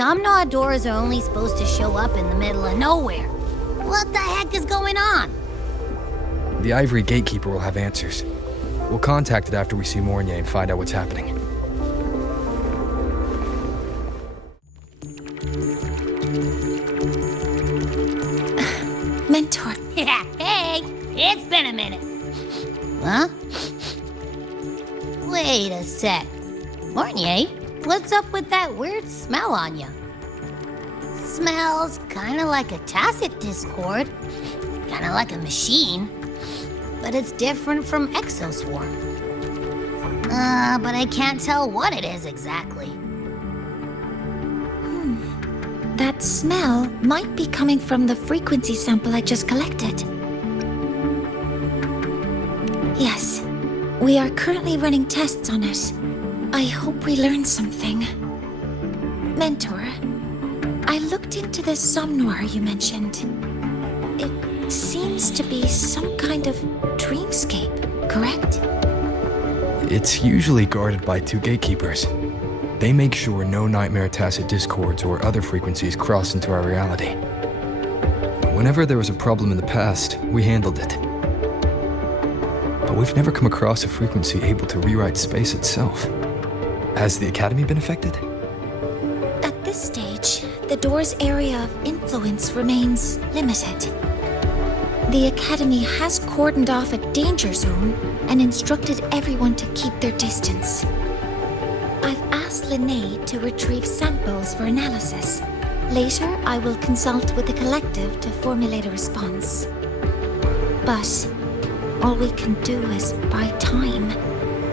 Somnaw doors are only supposed to show up in the middle of nowhere. What the heck is going on? The Ivory Gatekeeper will have answers. We'll contact it after we see Mornier and find out what's happening. Mentor. Yeah, hey, it's been a minute. Huh? Wait a sec. Mornier, what's up with that weird smell on you? Smells kinda like a tacit discord. Kinda like a machine. But it's different from Exoswarm. But I can't tell what it is exactly. That smell might be coming from the frequency sample I just collected. Yes, we are currently running tests on it. I hope we learn something. Mentor, I looked into the Somnoir you mentioned. It seems to be some kind of dreamscape, correct? It's usually guarded by 2 gatekeepers. They make sure no nightmare tacit discords or other frequencies cross into our reality. Whenever there was a problem in the past, we handled it. But we've never come across a frequency able to rewrite space itself. Has the Academy been affected? At this stage, the door's area of influence remains limited. The Academy has cordoned off a danger zone and instructed everyone to keep their distance. I've asked Linnae to retrieve samples for analysis. Later, I will consult with the collective to formulate a response. But all we can do is buy time.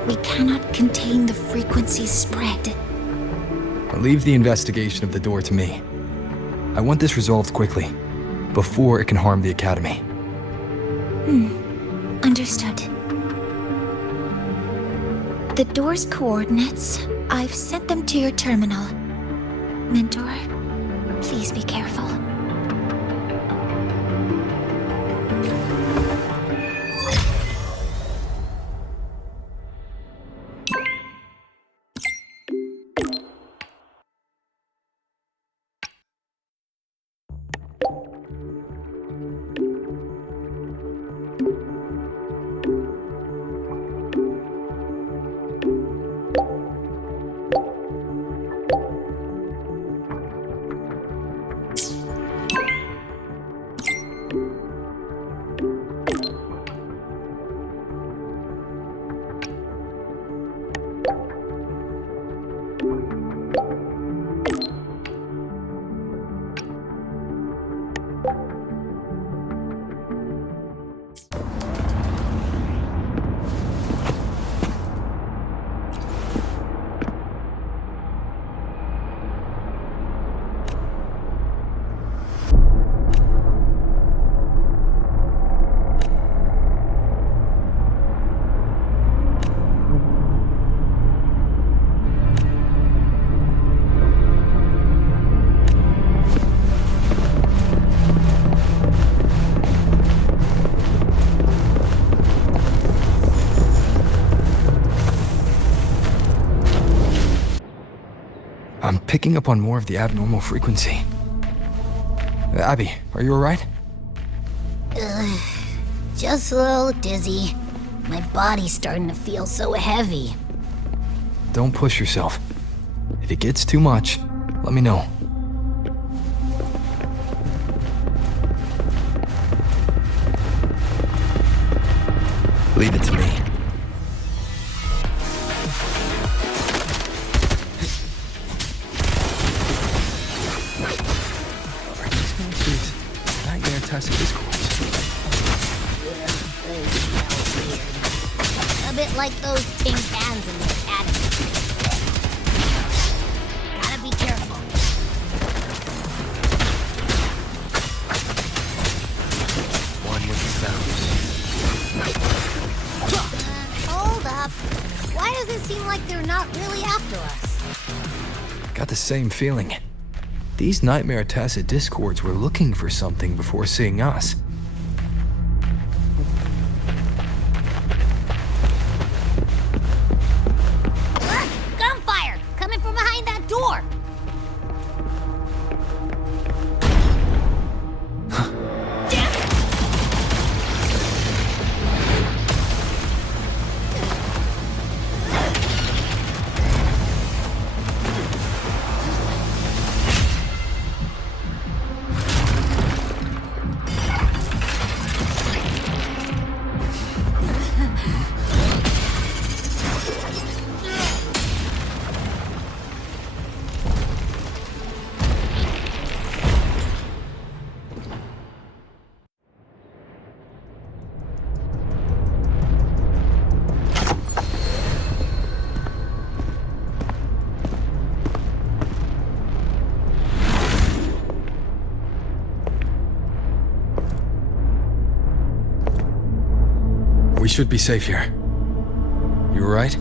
We cannot contain the frequency's spread. I'll leave the investigation of the door to me. I want this resolved quickly, before it can harm the Academy. Understood. The door's coordinates, I've sent them to your terminal. Mentor, please be careful. I'm picking up on more of the abnormal frequency. Abby, are you alright? Just a little dizzy. My body's starting to feel so heavy. Don't push yourself. If it gets too much, let me know. Leave it to me. Are these monsters nightmare tacit discords? They smell weird. A bit like those tin cans in the Academy. Gotta be careful. One with the sounds. Hold up. Why does it seem like they're not really after us? Got the same feeling. These nightmare tacit discords were looking for something before seeing us. Gunfire! Coming from behind that door! should be safe here. You alright?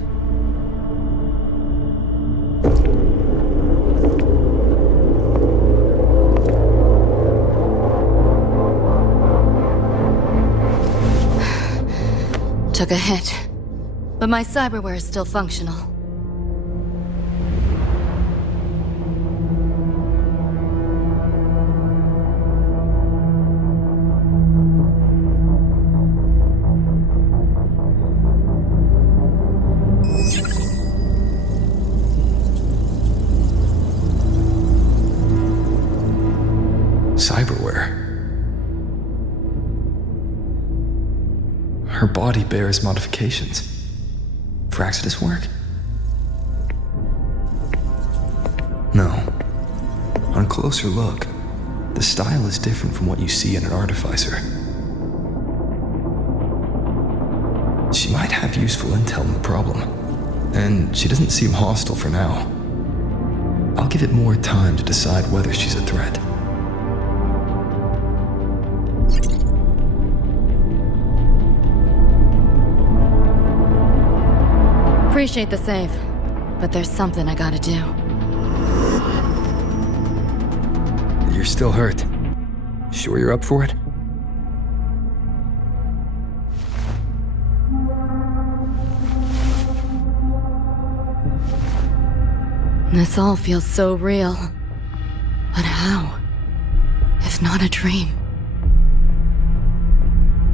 Took a hit, but my cyberware is still functional. Cyberware. Her body bears modifications. For Exodus work? No. On closer look, the style is different from what you see in an artificer. She might have useful intel on the problem, and she doesn't seem hostile for now. I'll give it more time to decide whether she's a threat. Appreciate the save, but there's something I gotta do. You're still hurt. Sure you're up for it? This all feels so real. But how? If not a dream?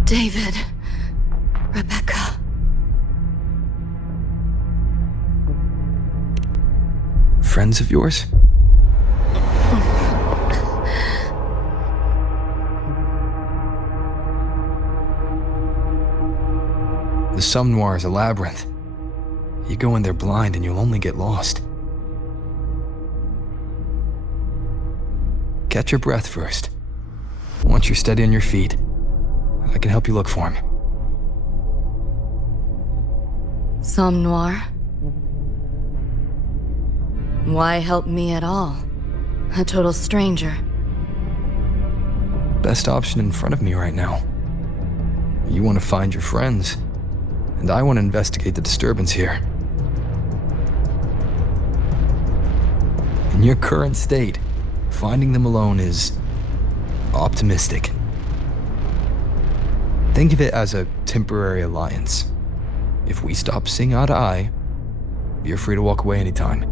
David. Rebecca. Friends of yours? The Somme Noir is a labyrinth. You go in there blind and you'll only get lost. Catch your breath first. Once you're steady on your feet, I can help you look for him. Somme Noir? Why help me at all? A total stranger. Best option in front of me right now. You want to find your friends, and I want to investigate the disturbance here. In your current state, finding them alone is optimistic. Think of it as a temporary alliance. If we stop seeing eye to eye, you're free to walk away anytime.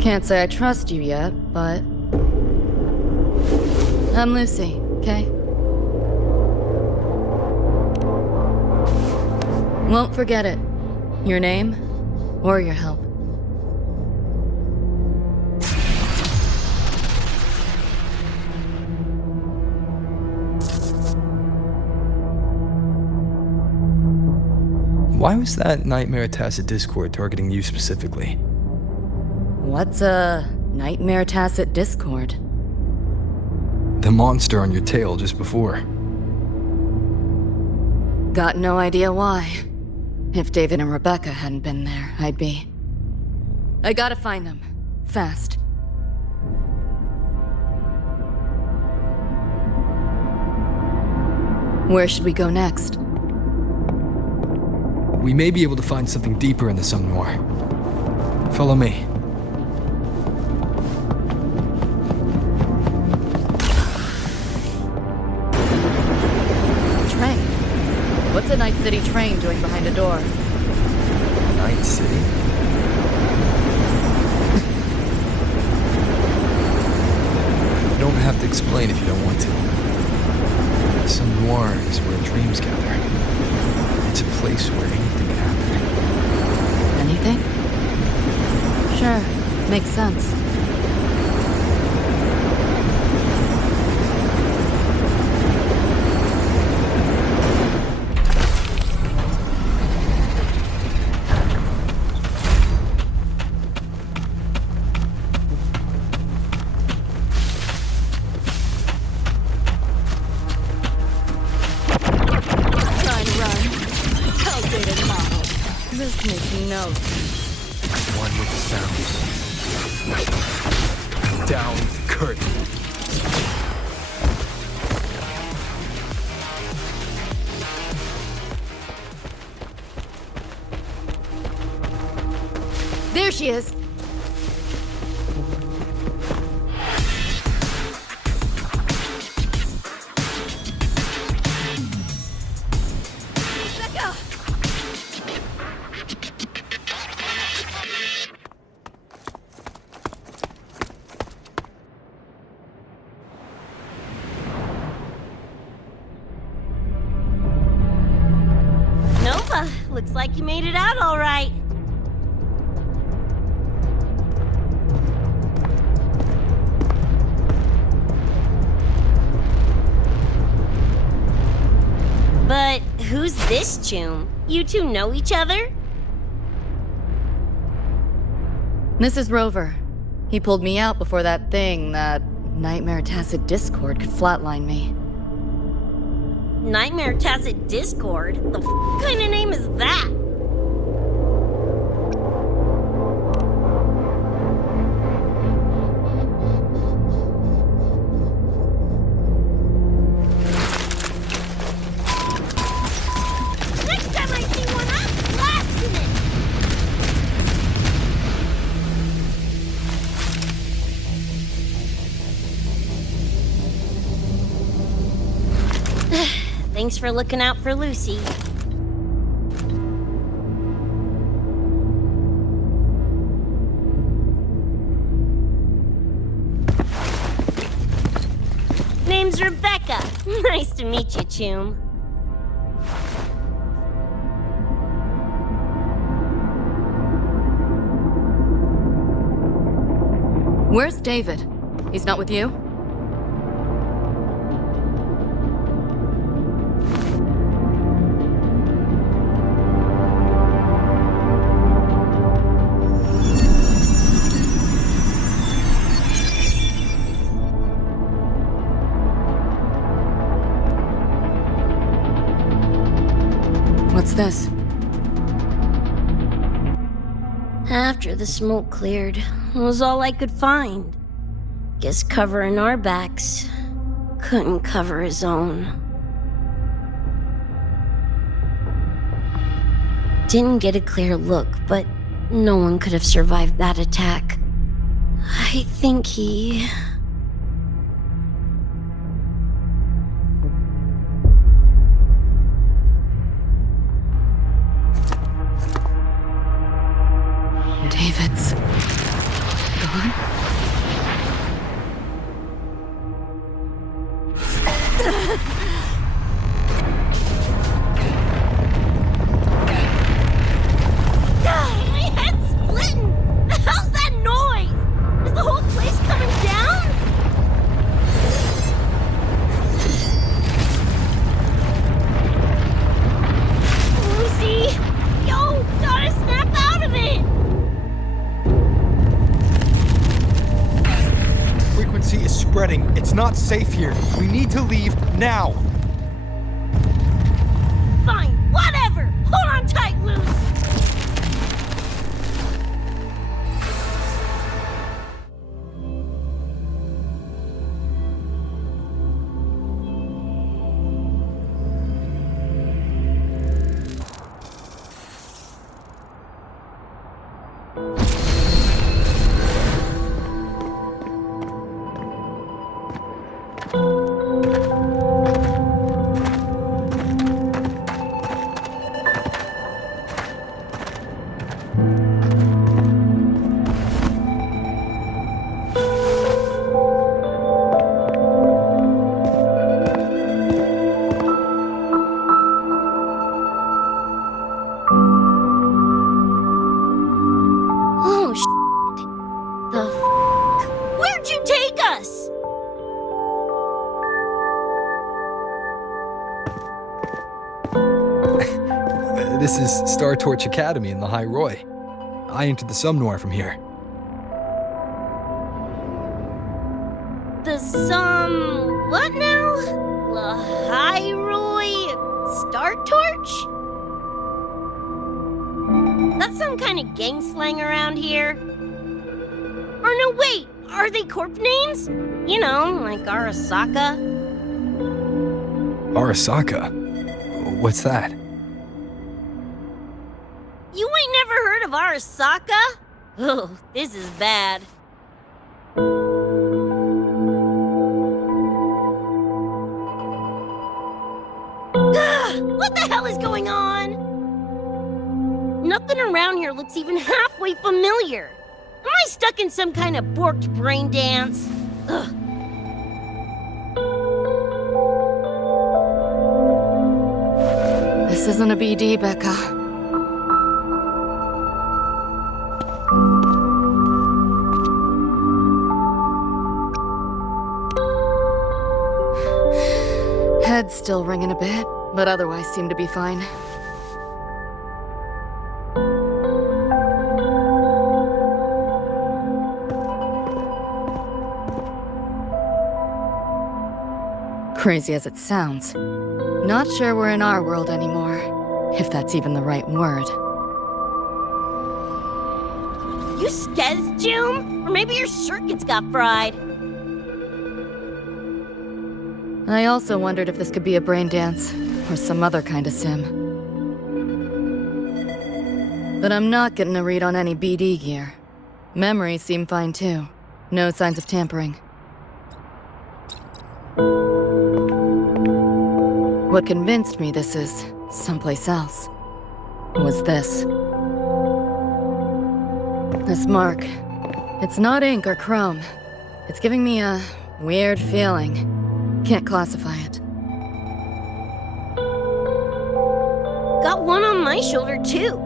Can't say I trust you yet, but... I'm Lucy, okay? Won't forget it. Your name, or your help. Why was that Nightmare Tacit Discord targeting you specifically? What's a Nightmare Tacit Discord? The monster on your tail just before. Got no idea why. If David and Rebecca hadn't been there, I'd be... I gotta find them. Fast. Where should we go next? We may be able to find something deeper in the Somme Noir. Follow me. Train? What's a Night City train doing behind a door? Night City? You don't have to explain if you don't want to. The Somme Noir is where dreams gather. It's a place where anything can happen. Anything? Sure, makes sense. This makes no sense. One with the sounds. Down the curtain. There she is. Becca! Nova, looks like you made it out all right. But who's this Choom? You two know each other? This is Rover. He pulled me out before that thing, that Nightmare Tacit Discord, could flatline me. Nightmare Tacit Discord? The kind of name is that? Next time I see one, I'm blasting it! Thanks for looking out for Lucy. Name's Rebecca. Nice to meet you, Choom. Where's David? He's not with you? What's this? After the smoke cleared, it was all I could find. Guess covering our backs couldn't cover his own. Didn't get a clear look, but no one could have survived that attack. I think he... David's gone? My head's splitting! How's that noise? Is the whole place coming down? Lucy! Yo, gotta snap out of it! Frequency is spreading. It's not safe here. We need to leave now. Fine, whatever! Hold on tight, Luce! Oh, shit. The f***? Where'd you take us? This is Star Torch Academy in the High Roy. I entered the Sumnoir from here. The what now? Lahairoi Star Torch? That's some kind of gang slang around here. Or no, wait, are they corp names? You know, like Arasaka. Arasaka? What's that? You ain't never heard of Arasaka? Oh, this is bad. What the hell is going on? Nothing around here looks even halfway familiar. Am I stuck in some kind of borked brain dance? Ugh. This isn't a BD, Becca. Head's still ringing a bit, but otherwise seem to be fine. Crazy as it sounds, not sure we're in our world anymore, if that's even the right word. You skez, June? Or maybe your circuits got fried. I also wondered if this could be a brain dance, or some other kind of sim. But I'm not getting a read on any BD gear. Memories seem fine too. No signs of tampering. What convinced me this is someplace else was this. This mark. It's not ink or chrome. It's giving me a weird feeling. Can't classify it. Got one on my shoulder too.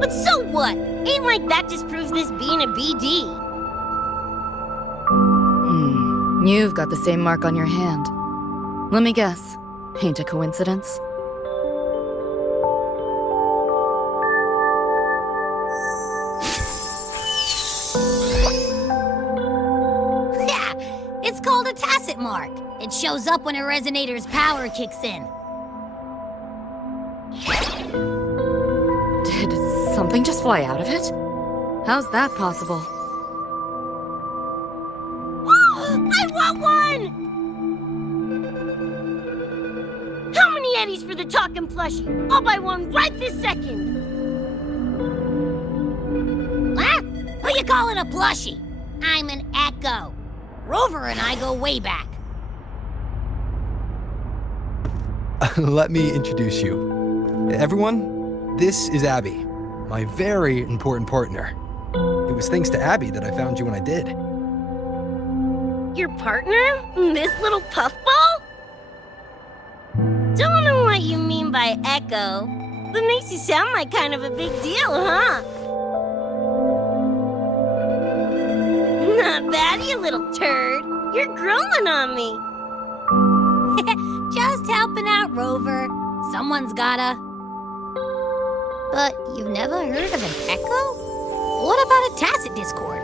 But so what? Ain't like that disproves this being a BD. You've got the same mark on your hand. Let me guess. Ain't a coincidence? Yeah, it's called a tacit mark. It shows up when a resonator's power kicks in. Did something just fly out of it? How's that possible? I want one! How many eddies for the talking plushie? I'll buy one right this second! Huh? Who you calling a plushie? I'm an Echo. Rover and I go way back. Let me introduce you. Everyone, this is Abby, my very important partner. It was thanks to Abby that I found you when I did. Your partner? This little puffball? Don't know what you mean by Echo, but makes you sound like kind of a big deal, huh? Not bad, you little turd. You're growing on me. Just helping out, Rover. Someone's gotta. But you've never heard of an Echo? What about a tacit discord?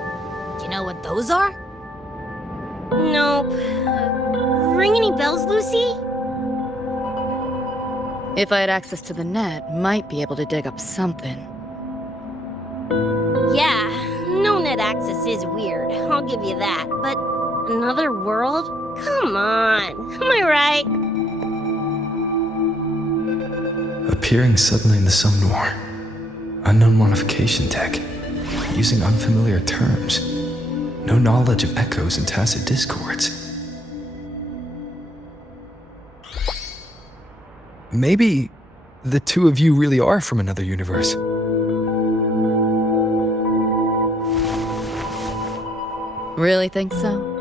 Do you know what those are? Nope. Ring any bells, Lucy? If I had access to the net, might be able to dig up something. Yeah, no net access is weird, I'll give you that. But another world? Come on, am I right? Appearing suddenly in the Somnor. Unknown modification tech. Using unfamiliar terms. No knowledge of echoes and tacit discords. Maybe the two of you really are from another universe. Really think so?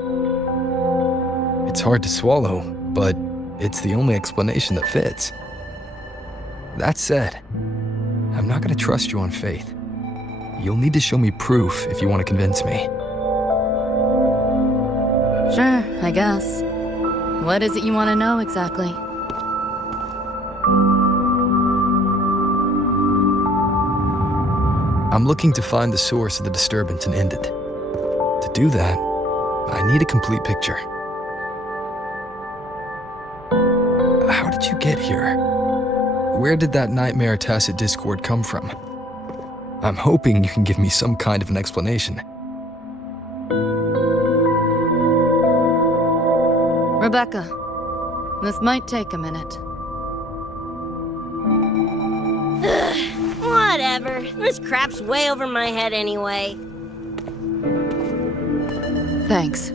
It's hard to swallow, but it's the only explanation that fits. That said, I'm not gonna trust you on faith. You'll need to show me proof if you want to convince me. Sure, I guess. What is it you want to know exactly? I'm looking to find the source of the disturbance and end it. To do that, I need a complete picture. How did you get here? Where did that nightmare tacit discord come from? I'm hoping you can give me some kind of an explanation. Rebecca, this might take a minute. Whatever, this crap's way over my head anyway. Thanks.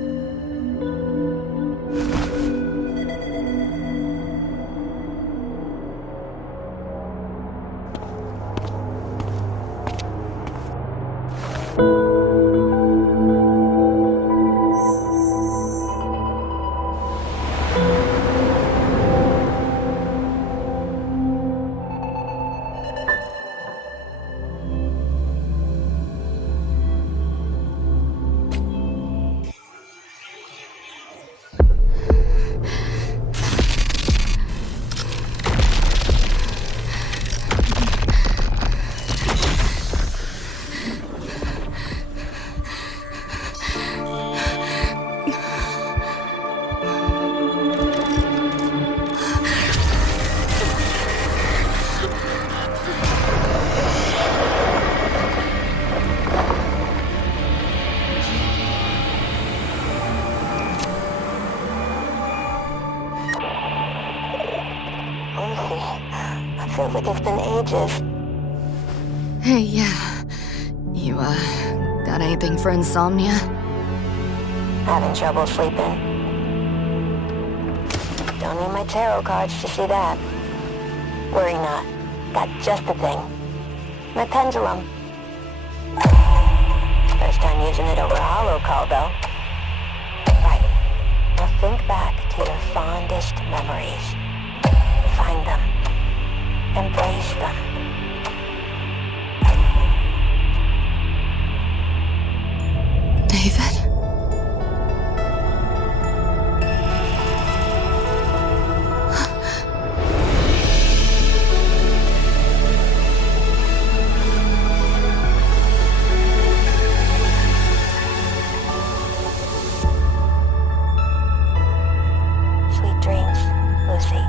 Feels like it's been ages. Hey, yeah. You, got anything for insomnia? Having trouble sleeping. Don't need my tarot cards to see that. Worry not. Got just the thing. My pendulum. First time using it over a holo call, though. Right. Now think back to your fondest memories. Find them. Embrace them. David? Sweet dreams, Lucy.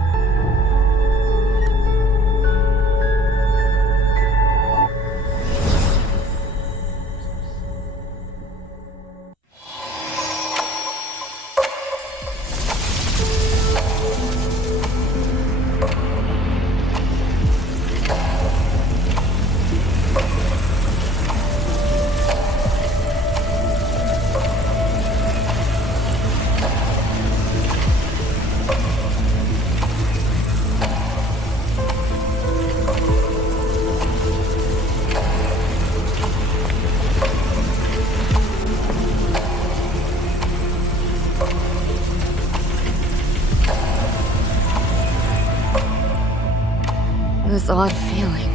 This odd feeling.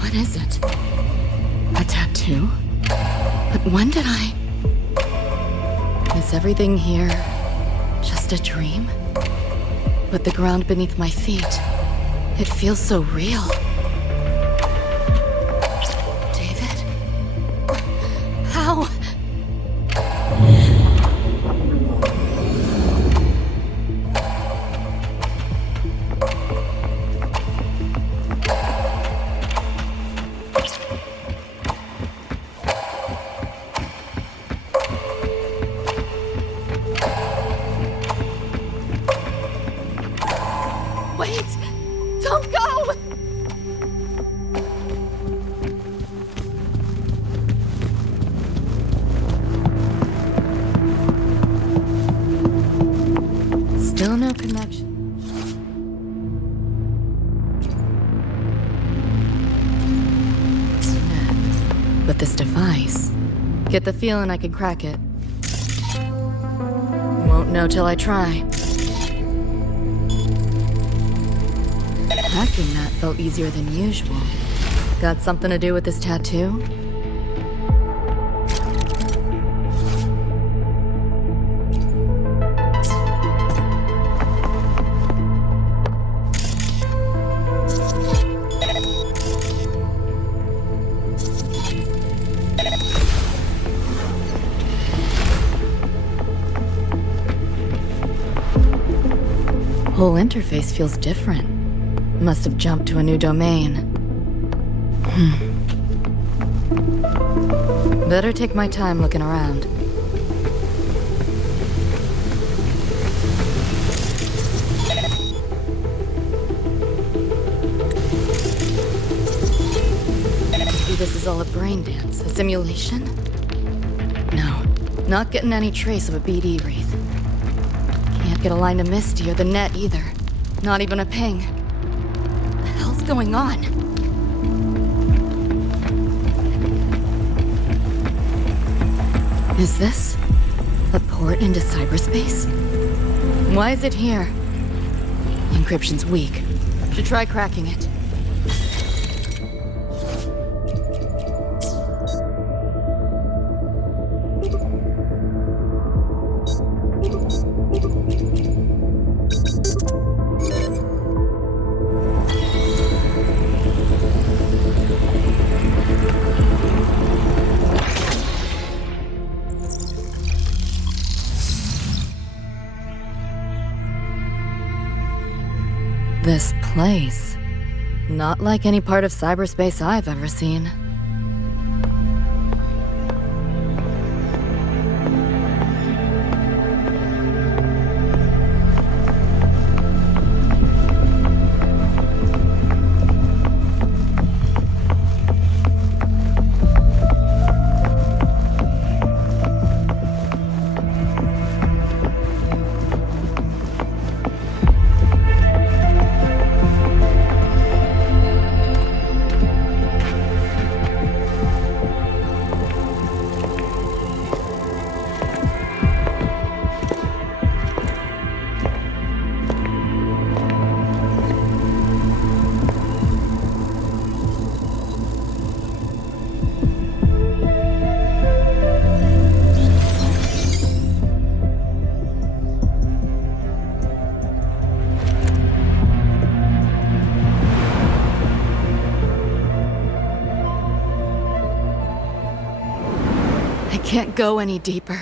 What is it? A tattoo? But when did I... Is everything here just a dream? But the ground beneath my feet, it feels so real. David? How? Wait! Don't go! Still no connection. But this device... Get the feeling I could crack it. Won't know till I try. Hacking that felt easier than usual. Got something to do with this tattoo? Whole interface feels different. Must have jumped to a new domain. Better take my time looking around. Maybe this is all a brain dance, a simulation? No, Not getting any trace of a BD wreath. Can't get a line to Misty or the net either. Not even a ping. What the hell's going on? Is this a port into cyberspace? Why is it here? Encryption's weak. Should try cracking it. This place, not like any part of cyberspace I've ever seen. Can't go any deeper.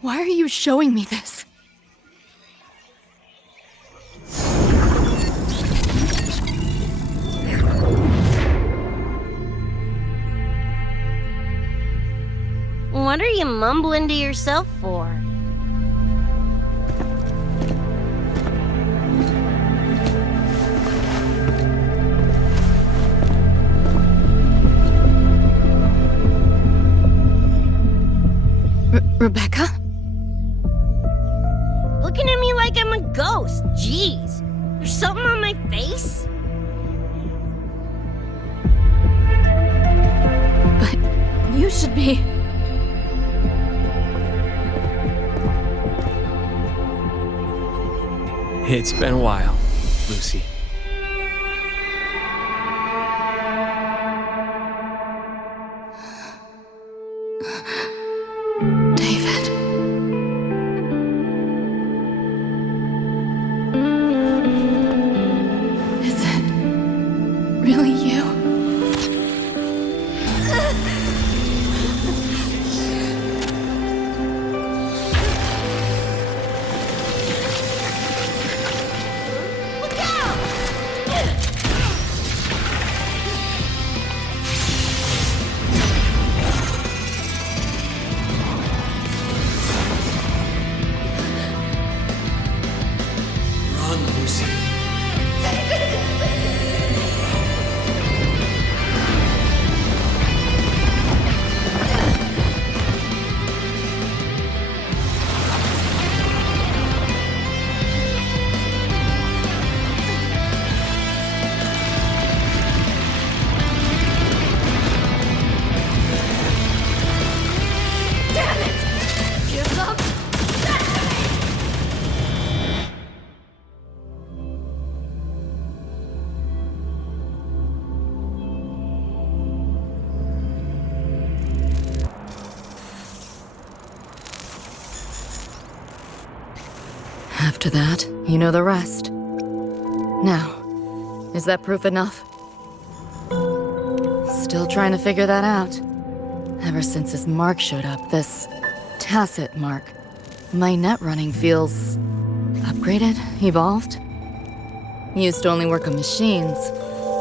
Why are you showing me this? What are you mumbling to yourself for? Rebecca? Looking at me like I'm a ghost. Jeez. There's something on my face? But you should be... It's been a while, Lucy. Really you? Run, Lucy. After that, you know the rest. Now, is that proof enough? Still trying to figure that out. Ever since this mark showed up, this tacit mark, my net running feels upgraded, evolved. Used to only work on machines,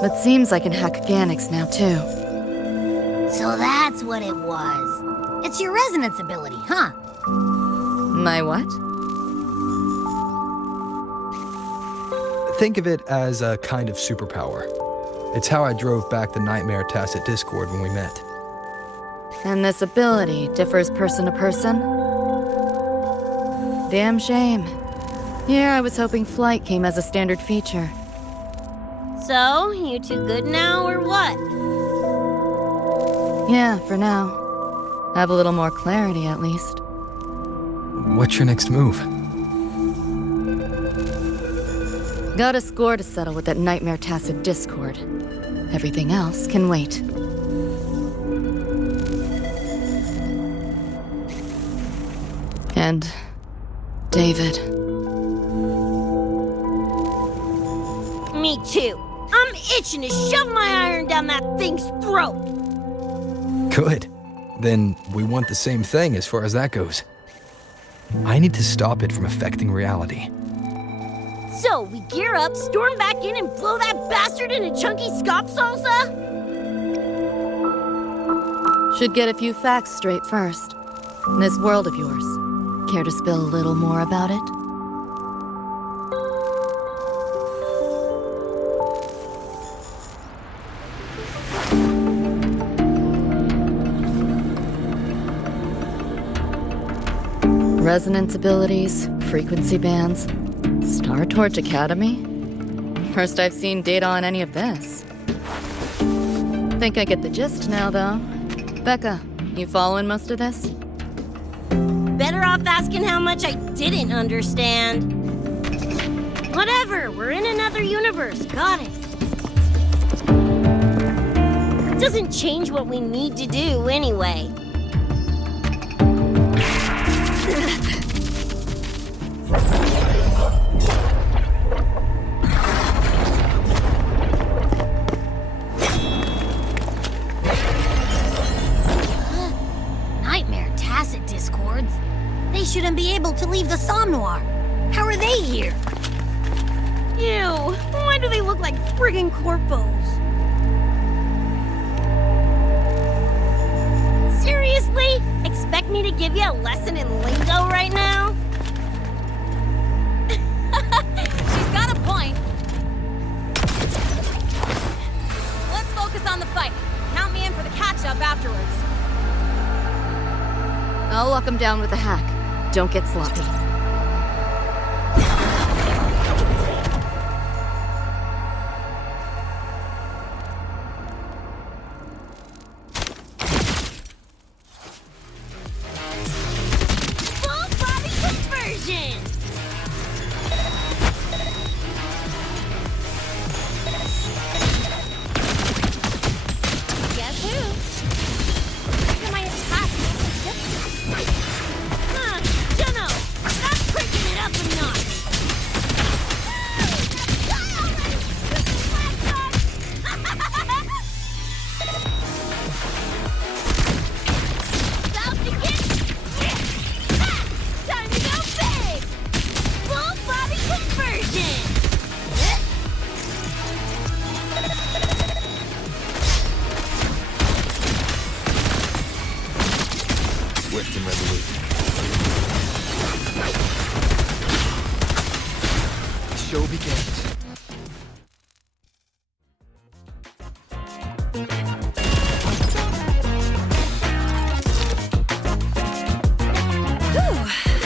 but seems I can hack organics now too. So that's what it was. It's your resonance ability, huh? My what? Think of it as a kind of superpower. It's how I drove back the Nightmare Tacit Discord when we met. And this ability differs person to person? Damn shame. Here I was hoping flight came as a standard feature. So, you two good now, or what? Yeah, for now. Have a little more clarity, at least. What's your next move? Got a score to settle with that nightmare tacit discord. Everything else can wait. And David. Me too. I'm itching to shove my iron down that thing's throat. Good. Then we want the same thing as far as that goes. I need to stop it from affecting reality. So, we gear up, storm back in, and blow that bastard into chunky scop salsa? Should get a few facts straight first. This world of yours. Care to spill a little more about it? Resonance abilities, frequency bands, Star Torch Academy? First I've seen data on any of this. Think I get the gist now, though. Becca, you following most of this? Better off asking how much I didn't understand. Whatever, we're in another universe, got it. Doesn't change what we need to do anyway. Nightmare tacit discords? They shouldn't be able to leave the Somnoir. How are they here? Ew, why do they look like friggin' corpos? Seriously? Expect me to give you a lesson in lingo right now? She's got a point. Let's focus on the fight. Count me in for the catch-up afterwards. I'll lock him down with a hack. Don't get sloppy. Full body conversion! Guess who? Look at my attacks. Dunno. Stop cranking it up a notch. About to get time to go big. Full body conversion. Swift and resolute. Show begins.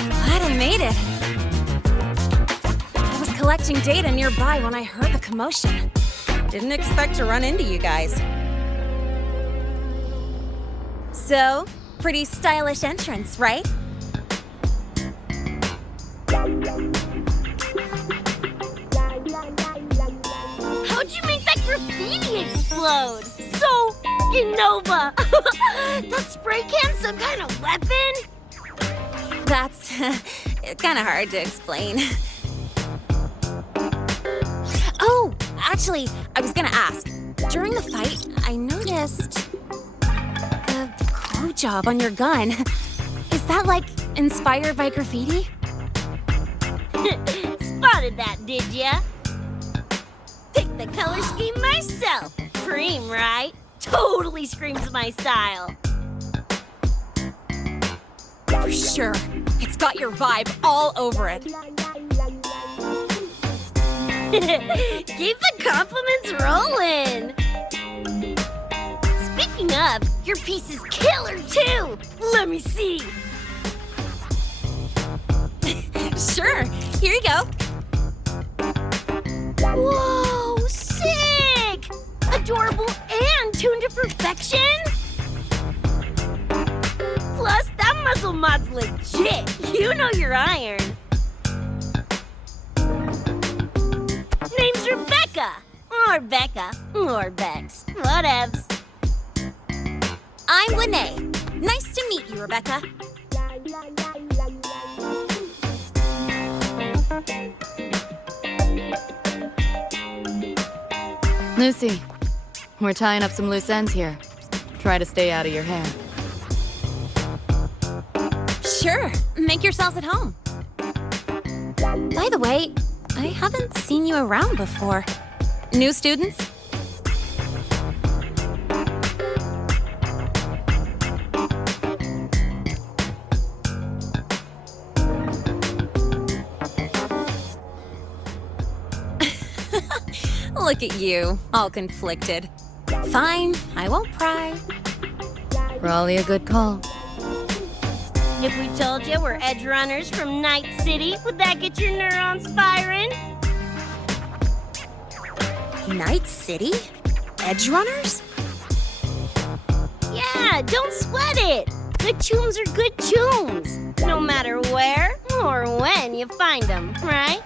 Glad I made it. I was collecting data nearby when I heard the commotion. Didn't expect to run into you guys. So, pretty stylish entrance, right? How'd you make that graffiti explode? So fucking Nova! That spray can some kind of weapon? That's kind of hard to explain. Oh, actually, I was gonna ask. During the fight, I noticed the glue job on your gun. Is that, like, inspired by graffiti? Spotted that, did ya? Picked the color scheme myself. Cream, right? Totally screams my style. For sure. It's got your vibe all over it. Keep the compliments rolling. Speaking of, Your piece is killer, too! Let me see! Sure, here you go. Whoa, sick! Adorable and tuned to perfection? Plus, that muscle mod's legit. You know your iron. Name's Rebecca. Or Becca. Or Bex. Whatevs. I'm Lene. Nice to meet you, Rebecca. Lucy, we're tying up some loose ends here. Try to stay out of your hair. Sure, make yourselves at home. By the way, I haven't seen you around before. New students? Look at you, all conflicted. Fine, I won't pry. Probably a good call. If we told you we're edge runners from Night City, would that get your neurons firing? Night City? Edge runners? Yeah, don't sweat it. Good tunes are good tunes, no matter where or when you find them, right?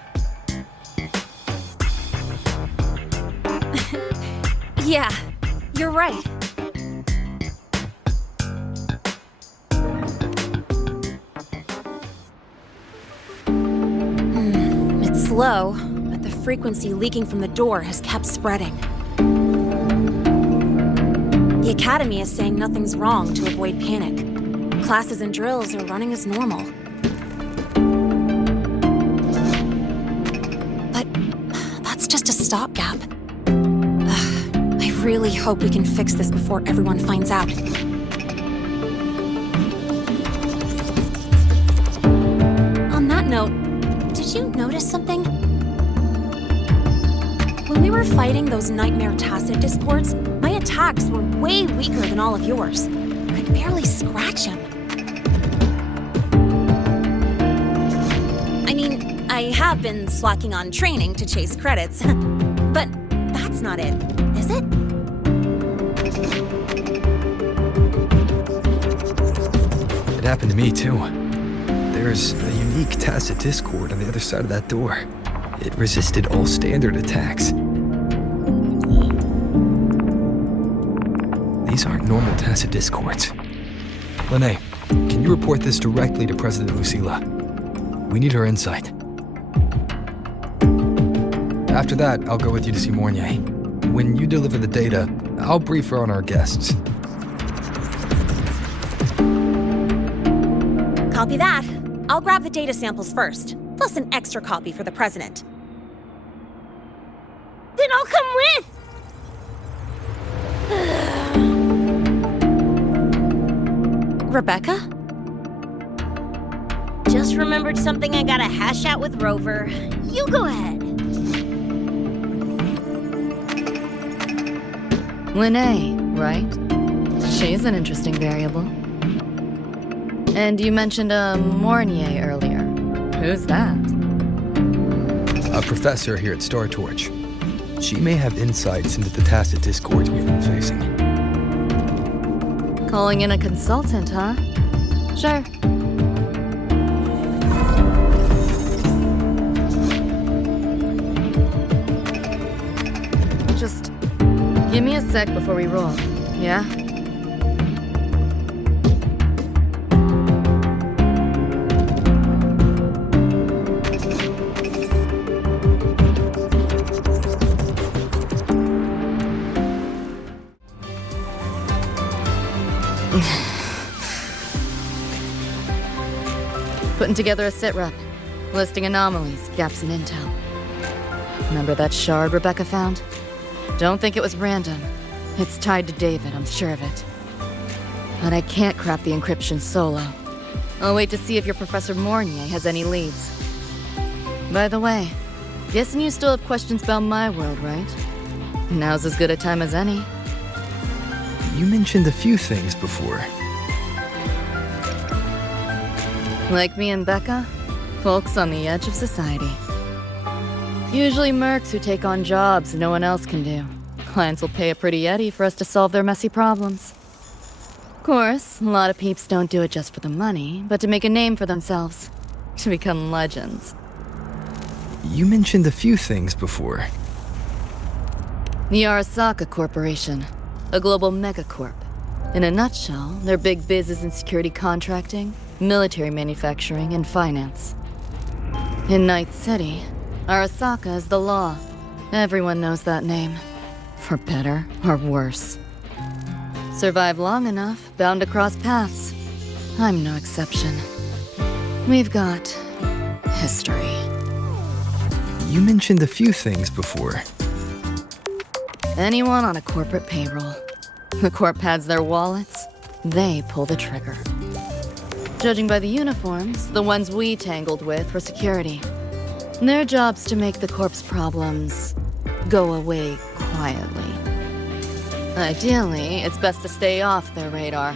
Yeah, you're right. It's slow, but the frequency leaking from the door has kept spreading. The Academy is saying nothing's wrong to avoid panic. Classes and drills are running as normal. But that's just a stopgap. I really hope we can fix this before everyone finds out. On that note, did you notice something? When we were fighting those nightmare tacit discords, my attacks were way weaker than all of yours. I could barely scratch him. I mean, I have been slacking on training to chase credits, but that's not it, is it? It happened to me, too. There's a unique tacit discord on the other side of that door. It resisted all standard attacks. These aren't normal tacit discords. Lene, can you report this directly to President Lucila? We need her insight. After that, I'll go with you to see Mornier. When you deliver the data, I'll brief her on our guests. Copy that. I'll grab the data samples first, plus an extra copy for the president. Then I'll come with! Rebecca? Just remembered something I gotta hash out with Rover. You go ahead. Lene, right? She's an interesting variable. And you mentioned Mornier earlier. Who's that? A professor here at Star Torch. She may have insights into the tacit discords we've been facing. Calling in a consultant, huh? Sure. Just give me a sec before we roll, yeah? Putting together a sit-rep, listing anomalies, gaps in intel. Remember that shard Rebecca found? Don't think it was random. It's tied to David, I'm sure of it. But I can't crack the encryption solo. I'll wait to see if your Professor Mornier has any leads. By the way, guessing you still have questions about my world, right? Now's as good a time as any. You mentioned a few things before. Like me and Becca, folks on the edge of society. Usually mercs who take on jobs no one else can do. Clients will pay a pretty yeti for us to solve their messy problems. Of course, a lot of peeps don't do it just for the money, but to make a name for themselves. To become legends. You mentioned a few things before. The Arasaka Corporation, a global megacorp. In a nutshell, their big biz is in security contracting, military manufacturing, and finance. In Night City, Arasaka is the law. Everyone knows that name. For better or worse. Survive long enough, bound to cross paths. I'm no exception. We've got history. You mentioned a few things before. Anyone on a corporate payroll. The corp pads their wallets, they pull the trigger. Judging by the uniforms, the ones we tangled with were security. Their job's to make the corp's problems go away quietly. Ideally, it's best to stay off their radar.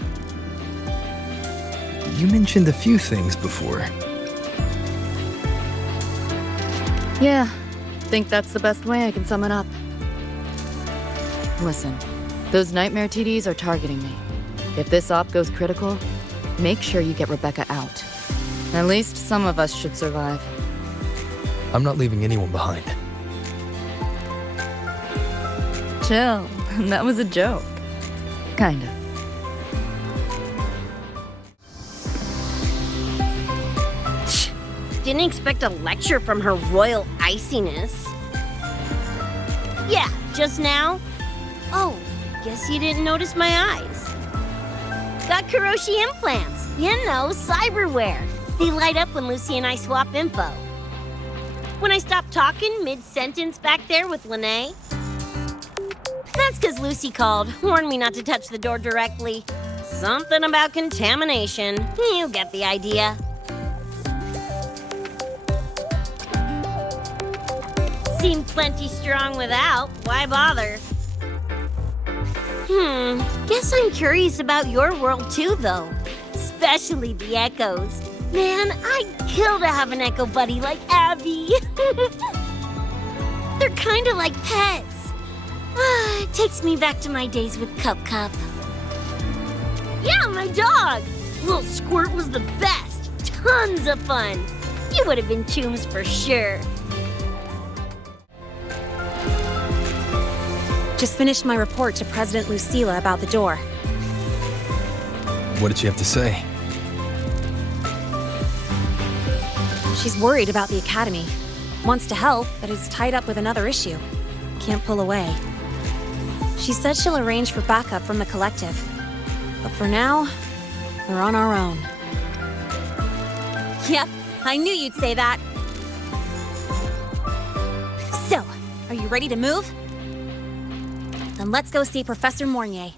You mentioned a few things before. Yeah, think that's the best way I can sum it up. Listen, those nightmare TDs are targeting me. If this op goes critical, make sure you get Rebecca out. At least some of us should survive. I'm not leaving anyone behind. Chill, that was a joke. Kinda. Didn't expect a lecture from her royal iciness. Yeah, just now? Oh, guess you didn't notice my eyes. Got Kuroshi implants. You know, cyberware. They light up when Lucy and I swap info. When I stop talking mid-sentence back there with Lene. That's because Lucy called, warned me not to touch the door directly. Something about contamination. You get the idea. Seemed plenty strong without. Why bother? Guess I'm curious about your world too, though. Especially the echoes. Man, I'd kill to have an echo buddy like Abby. They're kinda like pets. It takes me back to my days with Cup. Yeah, my dog! Little Squirt was the best. Tons of fun. You would have been chums for sure. Just finished my report to President Lucilla about the door. What did she have to say? She's worried about the Academy. Wants to help, but is tied up with another issue. Can't pull away. She said she'll arrange for backup from the collective. But for now, we're on our own. Yep, I knew you'd say that. So, are you ready to move? Then let's go see Professor Mornier.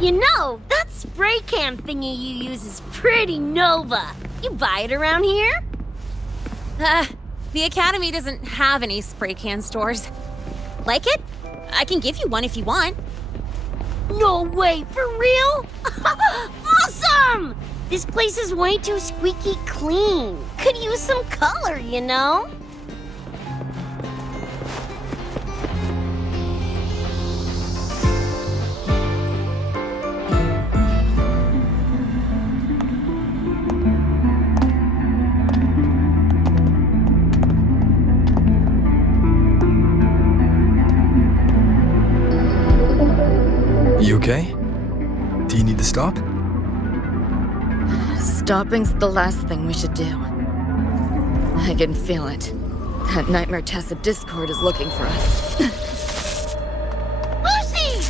You know, that spray can thingy you use is pretty Nova. You buy it around here? The Academy doesn't have any spray can stores. Like it? I can give you one if you want. No way, for real? Awesome! This place is way too squeaky clean. Could use some color, you know? You okay? Do you need to stop? Stopping's the last thing we should do. I can feel it. That Nightmare Tacit Discord is looking for us. Lucy!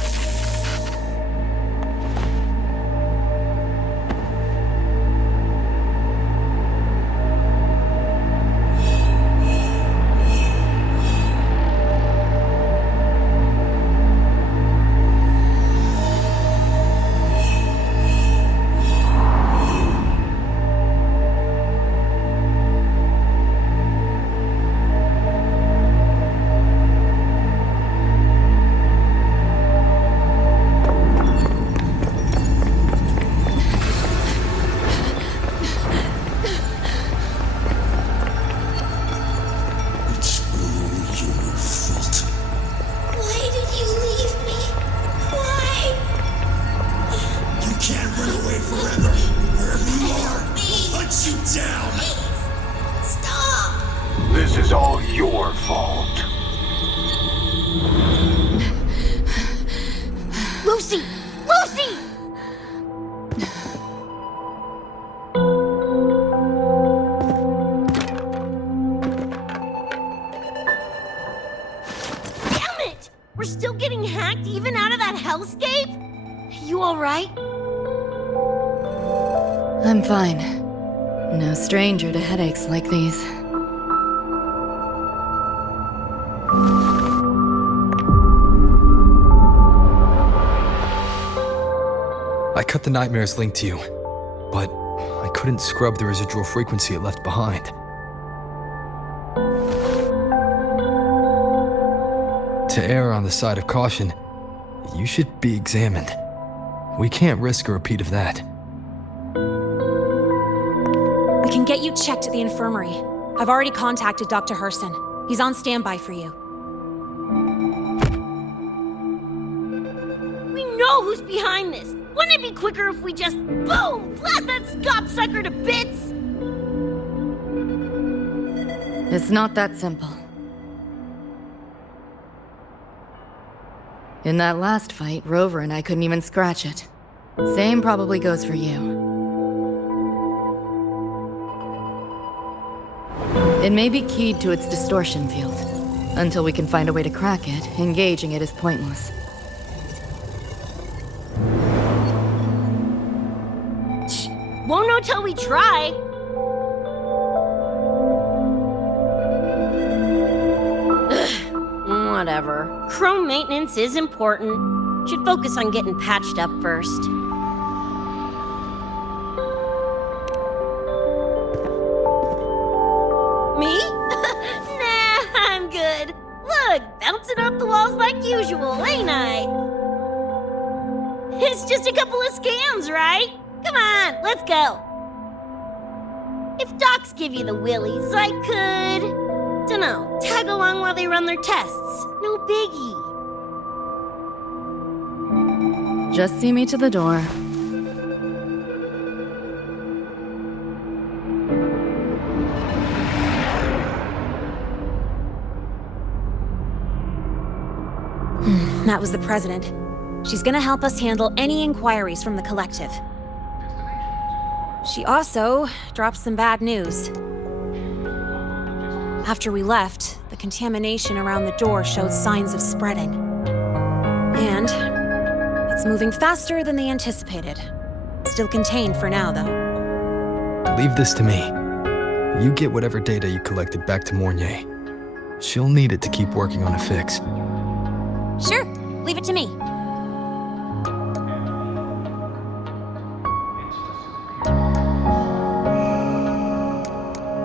We're still getting hacked even out of that hellscape? You alright? I'm fine. No stranger to headaches like these. I cut the nightmare's link to you, but I couldn't scrub the residual frequency it left behind. To err on the side of caution, you should be examined. We can't risk a repeat of that. We can get you checked at the infirmary. I've already contacted Dr. Herson. He's on standby for you. We know who's behind this! Wouldn't it be quicker if we just, boom, blast that gobsucker to bits? It's not that simple. In that last fight, Rover and I couldn't even scratch it. Same probably goes for you. It may be keyed to its distortion field. Until we can find a way to crack it, engaging it is pointless. Won't know till we try. Whatever. Chrome maintenance is important. Should focus on getting patched up first. Me? Nah, I'm good. Look, bouncing off the walls like usual, ain't I? It's just a couple of scans, right? Come on, let's go. If docs give you the willies, I could... dunno, tag along while they run their tests. No biggie. Just see me to the door. That was the president. She's gonna help us handle any inquiries from the collective. She also dropped some bad news. After we left, the contamination around the door showed signs of spreading. And it's moving faster than they anticipated. Still contained for now, though. Leave this to me. You get whatever data you collected back to Mornier. She'll need it to keep working on a fix. Sure, leave it to me.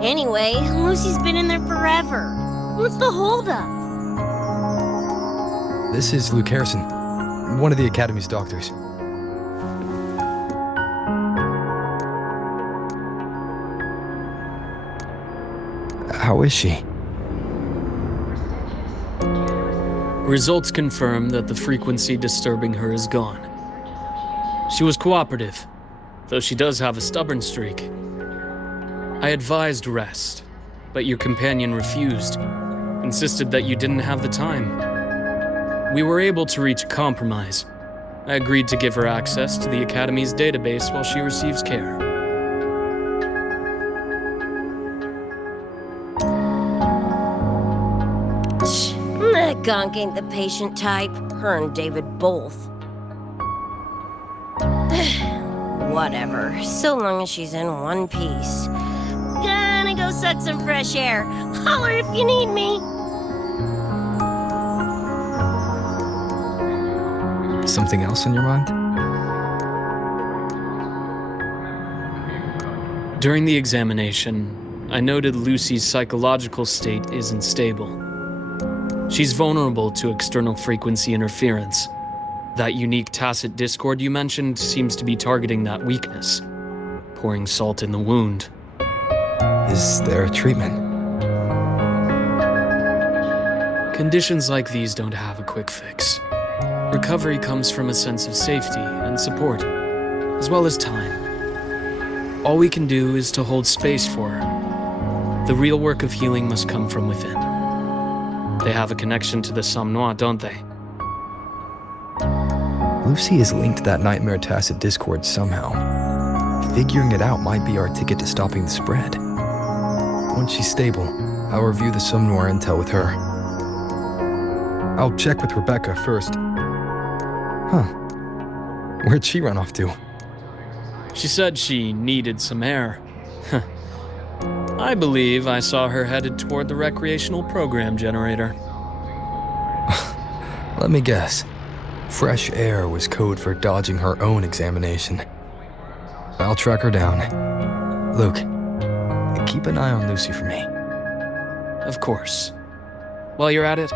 Anyway, Lucy's been in there forever. What's the holdup? This is Luke Harrison, one of the Academy's doctors. How is she? Results confirm that the frequency disturbing her is gone. She was cooperative, though she does have a stubborn streak. I advised rest, but your companion refused, insisted that you didn't have the time. We were able to reach a compromise. I agreed to give her access to the Academy's database while she receives care. That gonk ain't the patient type. Her and David both. Whatever, so long as she's in one piece. Gonna go suck some fresh air. Holler if you need me. Something else on your mind? During the examination, I noted Lucy's psychological state isn't stable. She's vulnerable to external frequency interference. That unique tacit discord you mentioned seems to be targeting that weakness, pouring salt in the wound. Is there a treatment? Conditions like these don't have a quick fix. Recovery comes from a sense of safety and support, as well as time. All we can do is to hold space for her. The real work of healing must come from within. They have a connection to the Somme Noire, don't they? Lucy is linked to that nightmare tacit discord somehow. Figuring it out might be our ticket to stopping the spread. Once she's stable, I'll review the Somme Noire intel with her. I'll check with Rebecca first. Huh. Where'd she run off to? She said she needed some air. I believe I saw her headed toward the recreational program generator. Let me guess. Fresh air was code for dodging her own examination. I'll track her down. Luke, keep an eye on Lucy for me. Of course. While you're at it,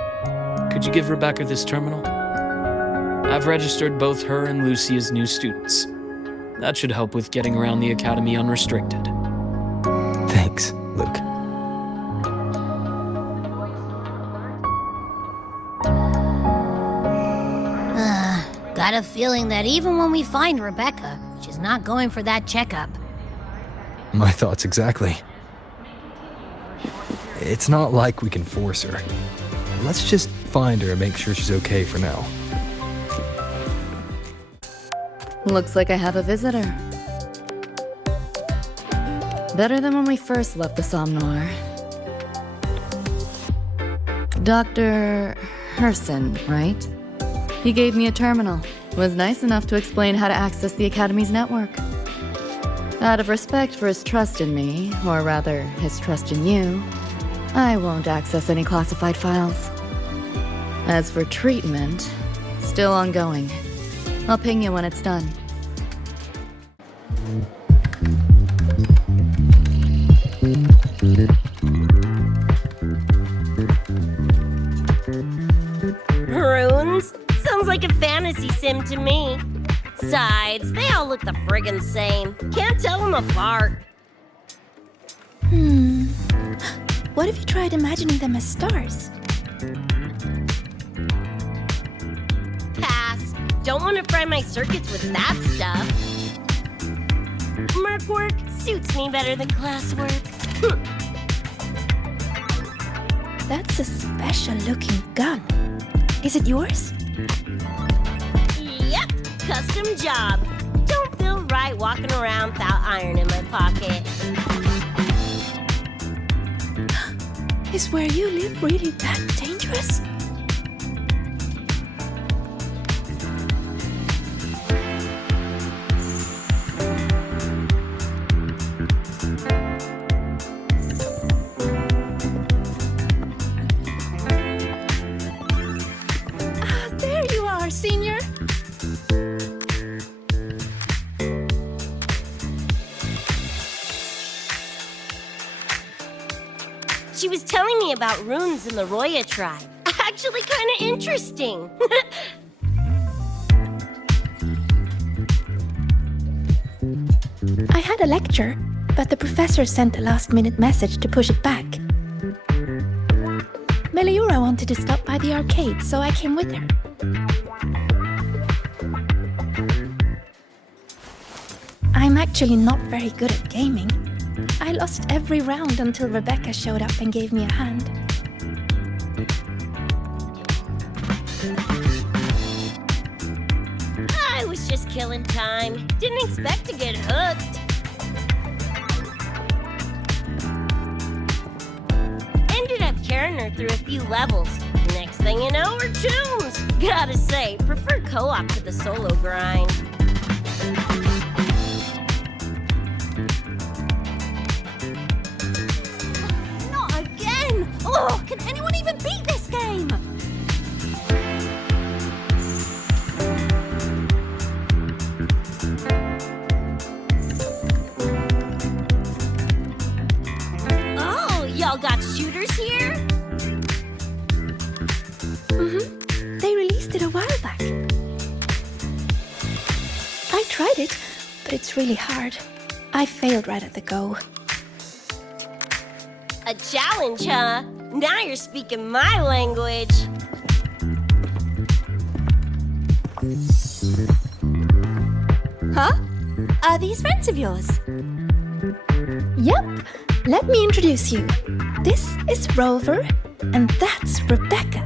could you give Rebecca this terminal? I've registered both her and Lucy as new students. That should help with getting around the academy unrestricted. Thanks, Luke. Got a feeling that even when we find Rebecca, she's not going for that checkup. My thoughts exactly. It's not like we can force her. Let's just find her and make sure she's okay for now. Looks like I have a visitor. Better than when we first left the Somnoir. Dr. Herson, right? He gave me a terminal. Was nice enough to explain how to access the Academy's network. Out of respect for his trust in me, or rather, his trust in you, I won't access any classified files. As for treatment, still ongoing. I'll ping you when it's done. Runes? Sounds like a fantasy sim to me. Besides, they all look the friggin' same. Can't tell them apart. What if you tried imagining them as stars? Pass. Don't want to fry my circuits with that stuff. Merc work suits me better than classwork. That's a special-looking gun. Is it yours? Yep, custom job. Don't feel right walking around without iron in my pocket. Is where you live really that dangerous? There you are, Senior. She was telling me about runes in the Roya tribe. Actually kind of interesting. I had a lecture, but the professor sent a last-minute message to push it back. Meliora wanted to stop by the arcade, so I came with her. I'm actually not very good at gaming. I lost every round until Rebecca showed up and gave me a hand. I was just killing time. Didn't expect to get hooked. Ended up carrying her through a few levels. Next thing you know, we're tunes. Gotta say, prefer co-op to the solo grind. Not again! Oh, can anyone even beat this game? Oh, y'all got shooters here? They released it a while back. I tried it, but it's really hard. I failed right at the go. A challenge, huh? Now you're speaking my language. Huh? Are these friends of yours? Yep, let me introduce you. This is Rover, and that's Rebecca.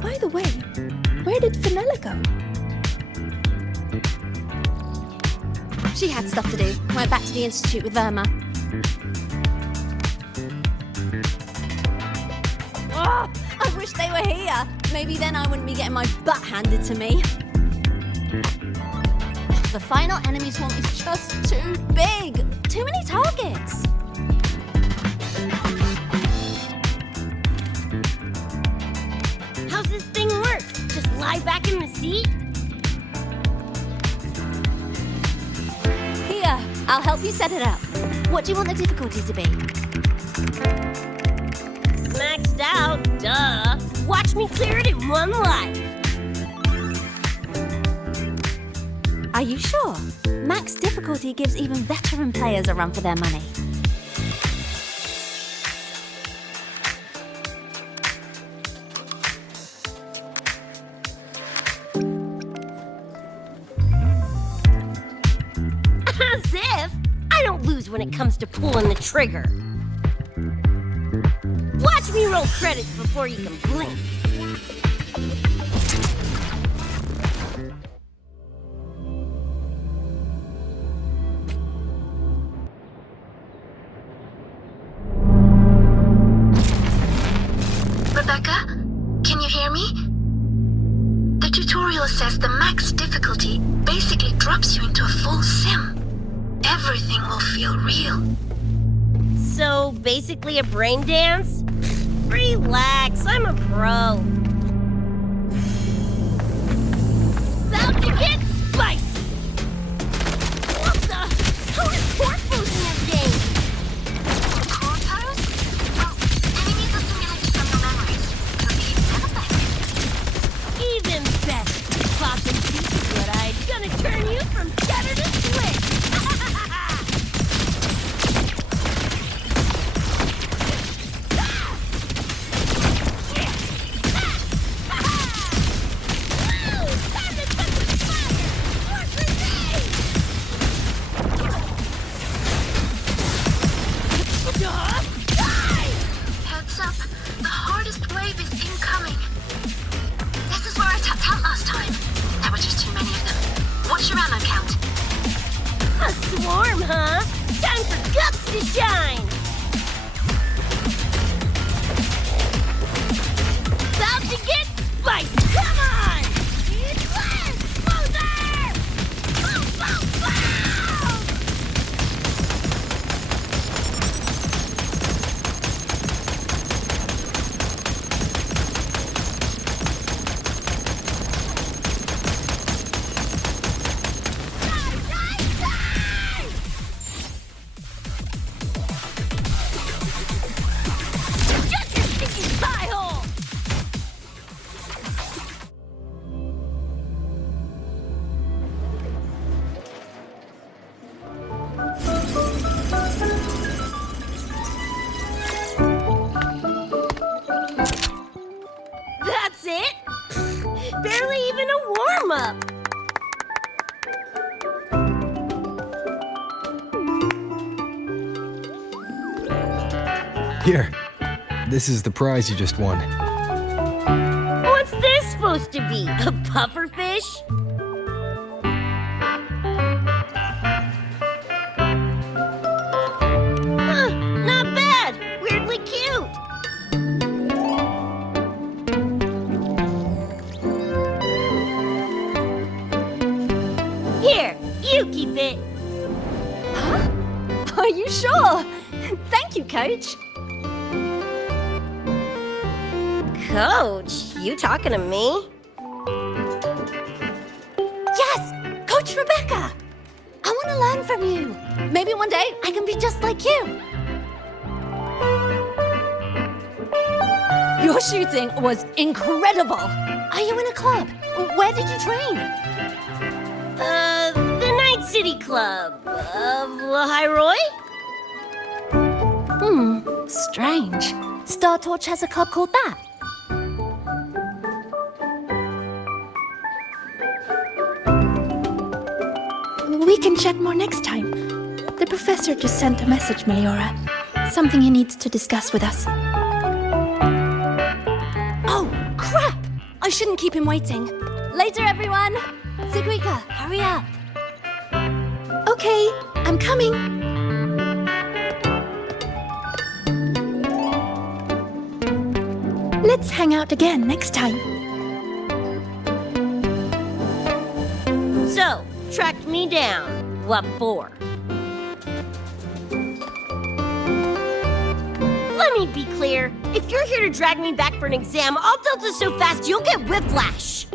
By the way, where did Fenella go? She had stuff to do. Went back to the Institute with Verma. I wish they were here. Maybe then I wouldn't be getting my butt handed to me. The final enemy swarm is just too big. Too many targets. How's this thing work? Just lie back in the seat? Here, I'll help you set it up. What do you want the difficulty to be? Maxed out, duh. Watch me clear it in one life. Are you sure? Max difficulty gives even veteran players a run for their money. As if! I don't lose when it comes to pulling the trigger. Watch me roll credits before you can blink. Rebecca, can you hear me? The tutorial says the max difficulty basically drops you into a full sim. Everything will feel real. So, basically a brain dance? Relax, I'm a pro. About to get spicy! What the? How is pork food in this game? Core pose? Well, enemies are simulated from your memories. Could be anything. Even better. Poppin' teeth is what I'm gonna turn you from cheddar to Swiss. Heads up, the hardest wave is incoming. This is where I tapped out last time. There were just too many of them. What's your ammo count? A swarm, huh? Time for guts to shine! About to get spicy! Come on! It's less! Smoother! Boom, boom, boom! Shut your sticky pie hole! That's it? Barely even a warm-up. Here. This is the prize you just won. What's this supposed to be? A pufferfish? Huh, not bad. Weirdly cute. Here, you keep it. Huh? Are you sure? Thank you, Coach. Coach, you talking to me? Yes! Coach Rebecca! I want to learn from you. Maybe one day I can be just like you. Your shooting was incredible. Are you in a club? Where did you train? The Night City Club of Lahiroy? Strange. Star Torch has a club called that. We can chat more next time. The professor just sent a message, Meliora. Something he needs to discuss with us. Oh, crap! I shouldn't keep him waiting. Later, everyone. Zigreeka, hurry up. Okay, I'm coming. Let's hang out again next time. So, tracked me down. What for? Let me be clear. If you're here to drag me back for an exam, I'll delta so fast you'll get whiplash.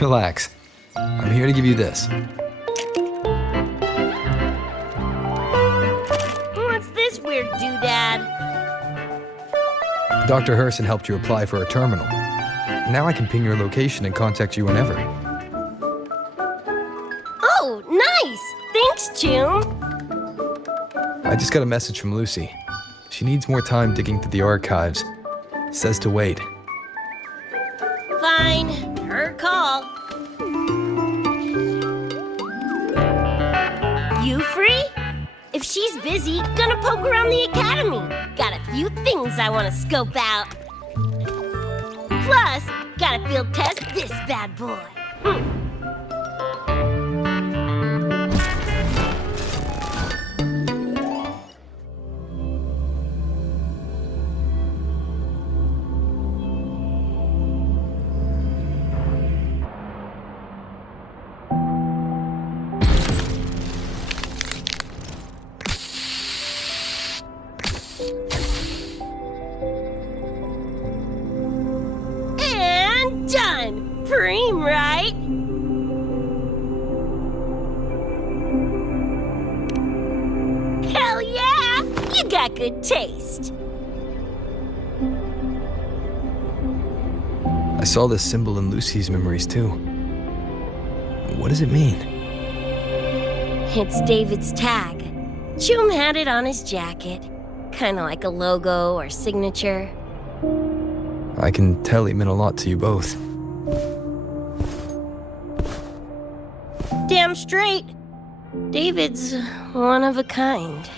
Relax. I'm here to give you this. What's this weird doodad? Dr. Herson helped you apply for a terminal. Now I can ping your location and contact you whenever. Oh, nice! Thanks, June. I just got a message from Lucy. She needs more time digging through the archives. Says to wait. Fine. Her call. You free? If she's busy, gonna poke around the academy. Got a few things I want to scope out. Plus, gotta field test this bad boy. And done! Preem, right? Hell yeah! You got good taste. I saw this symbol in Lucy's memories too. What does it mean? It's David's tag. Choom had it on his jacket. Kinda like a logo or signature. I can tell he meant a lot to you both. Damn straight. David's one of a kind.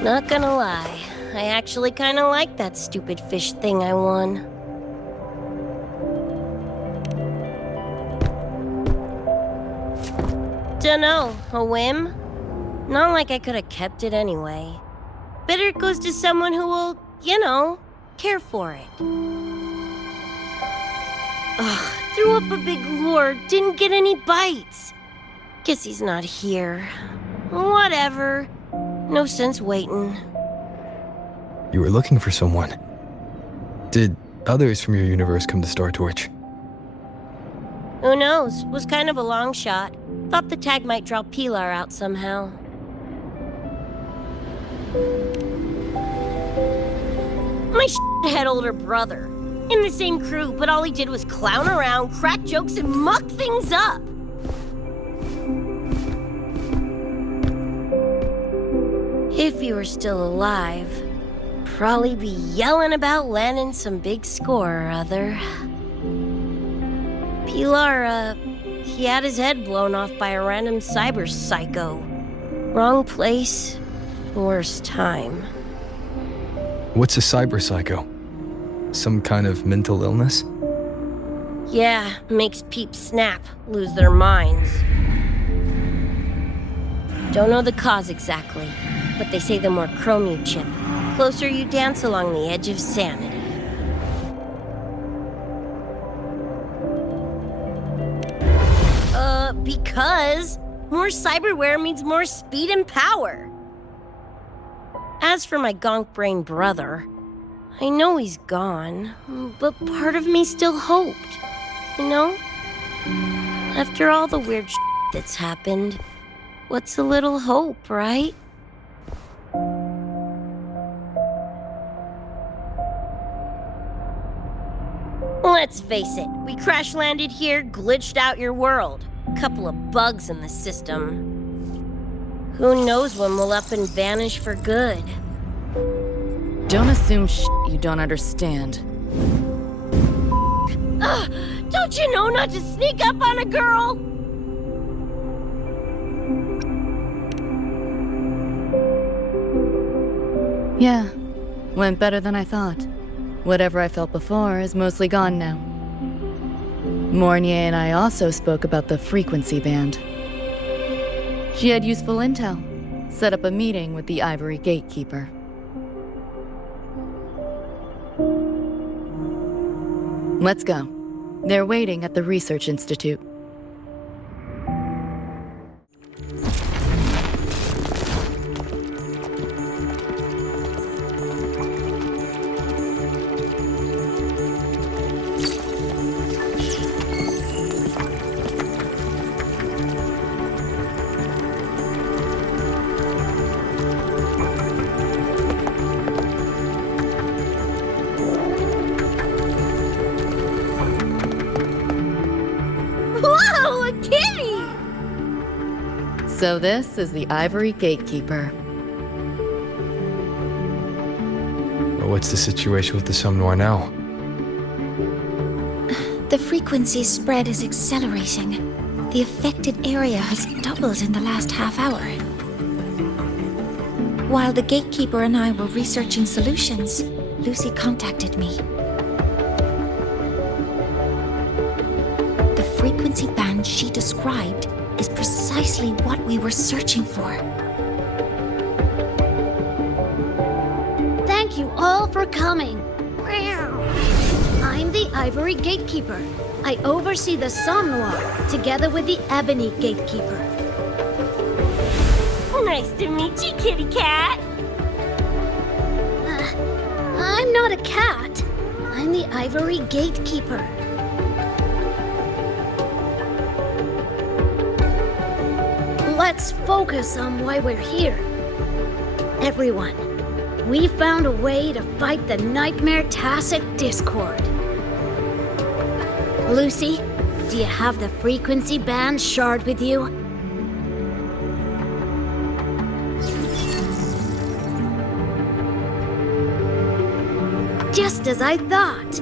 Not gonna lie, I actually kinda like that stupid fish thing I won. Dunno, a whim? Not like I could have kept it anyway. Better it goes to someone who will, you know, care for it. Ugh, threw up a big lure, didn't get any bites. Guess he's not here. Whatever. No sense waiting. You were looking for someone. Did others from your universe come to Star Torch? Who knows? Was kind of a long shot. Thought the tag might draw Pilar out somehow. My shithead older brother. In the same crew, but all he did was clown around, crack jokes, and muck things up. If he were still alive, probably be yelling about landing some big score or other. Pilar, he had his head blown off by a random cyber psycho. Wrong place, worst time. What's a cyber psycho? Some kind of mental illness? Yeah, makes peeps snap, lose their minds. Don't know the cause exactly, but they say the more chrome you chip, closer you dance along the edge of sanity. Because more cyberware means more speed and power. As for my gonk brain brother, I know he's gone, but part of me still hoped, you know? After all the weird that's happened, what's a little hope, right? Let's face it, we crash landed here, glitched out your world. Couple of bugs in the system. Who knows when we'll up and vanish for good? Don't assume you don't understand. Don't you know not to sneak up on a girl? Yeah, went better than I thought. Whatever I felt before is mostly gone now. Mornier and I also spoke about the frequency band. She had useful intel. Set up a meeting with the Ivory Gatekeeper. Let's go. They're waiting at the Research Institute. Whoa, a kitty! So this is the Ivory Gatekeeper. What's the situation with the Somnoir now? The frequency spread is accelerating. The affected area has doubled in the last half hour. While the Gatekeeper and I were researching solutions, Lucy contacted me. The frequency band she described is precisely what we were searching for. Thank you all for coming. I'm the Ivory Gatekeeper. I oversee the Somnoir, together with the Ebony Gatekeeper. Nice to meet you, kitty cat. I'm not a cat. I'm the Ivory Gatekeeper. Let's focus on why we're here. Everyone, we found a way to fight the Nightmare Tacit Discord. Lucy, do you have the frequency band shard with you? Just as I thought.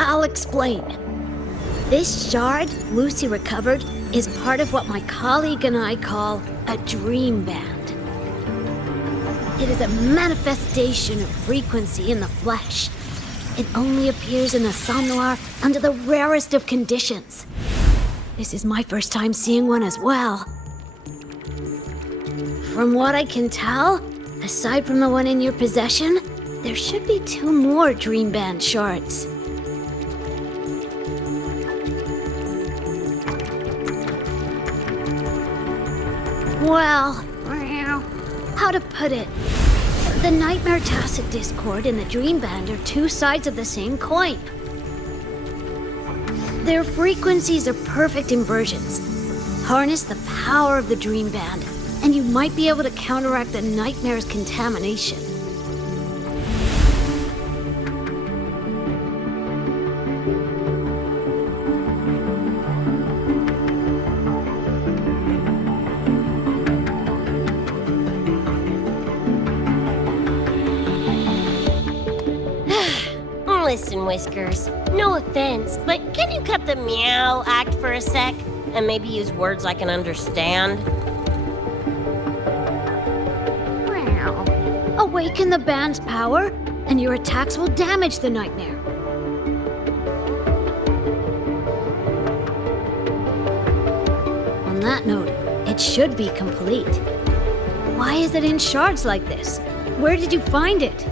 I'll explain. This shard Lucy recovered is part of what my colleague and I call a dream band. It is a manifestation of frequency in the flesh. It only appears in the Somnoir under the rarest of conditions. This is my first time seeing one as well. From what I can tell, aside from the one in your possession, there should be 2 more Dream Band shards. Well, how to put it? The Nightmare Tacit Discord and the Dream Band are 2 sides of the same coin. Their frequencies are perfect inversions. Harness the power of the Dream Band, and you might be able to counteract the Nightmare's contamination. Listen, Whiskers, no offense, but can you cut the meow act for a sec? And maybe use words I can understand? Awaken the band's power, and your attacks will damage the Nightmare. On that note, it should be complete. Why is it in shards like this? Where did you find it?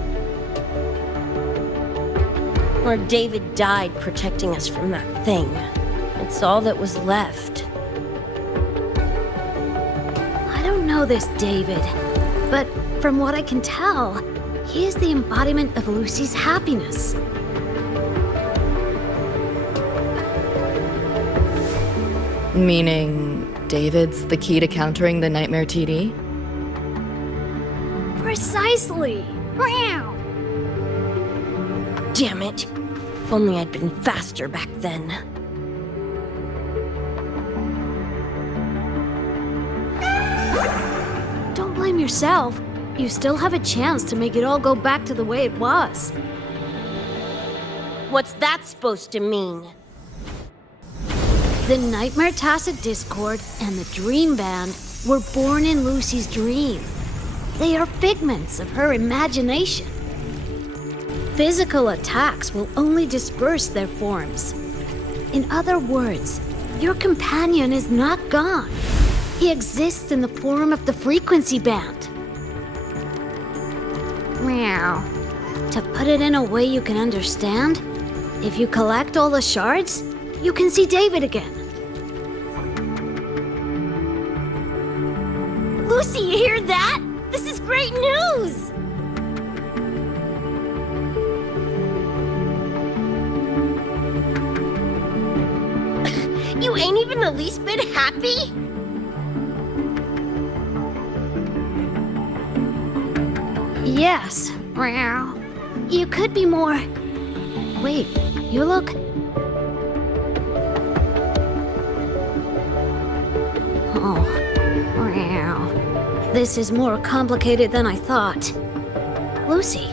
Where David died protecting us from that thing. It's all that was left. I don't know this David, but from what I can tell, he is the embodiment of Lucy's happiness. Meaning, David's the key to countering the Nightmare TD? Precisely! Damn it. If only I'd been faster back then. Don't blame yourself. You still have a chance to make it all go back to the way it was. What's that supposed to mean? The Nightmare Tacit Discord and the Dream Band were born in Lucy's dream. They are figments of her imagination. Physical attacks will only disperse their forms. In other words, your companion is not gone. He exists in the form of the frequency band. To put it in a way you can understand, if you collect all the shards, you can see David again. Lucy, you hear that? This is great news! You ain't even the least bit happy? Yes. You could be more... Wait, you look... Oh. This is more complicated than I thought. Lucy,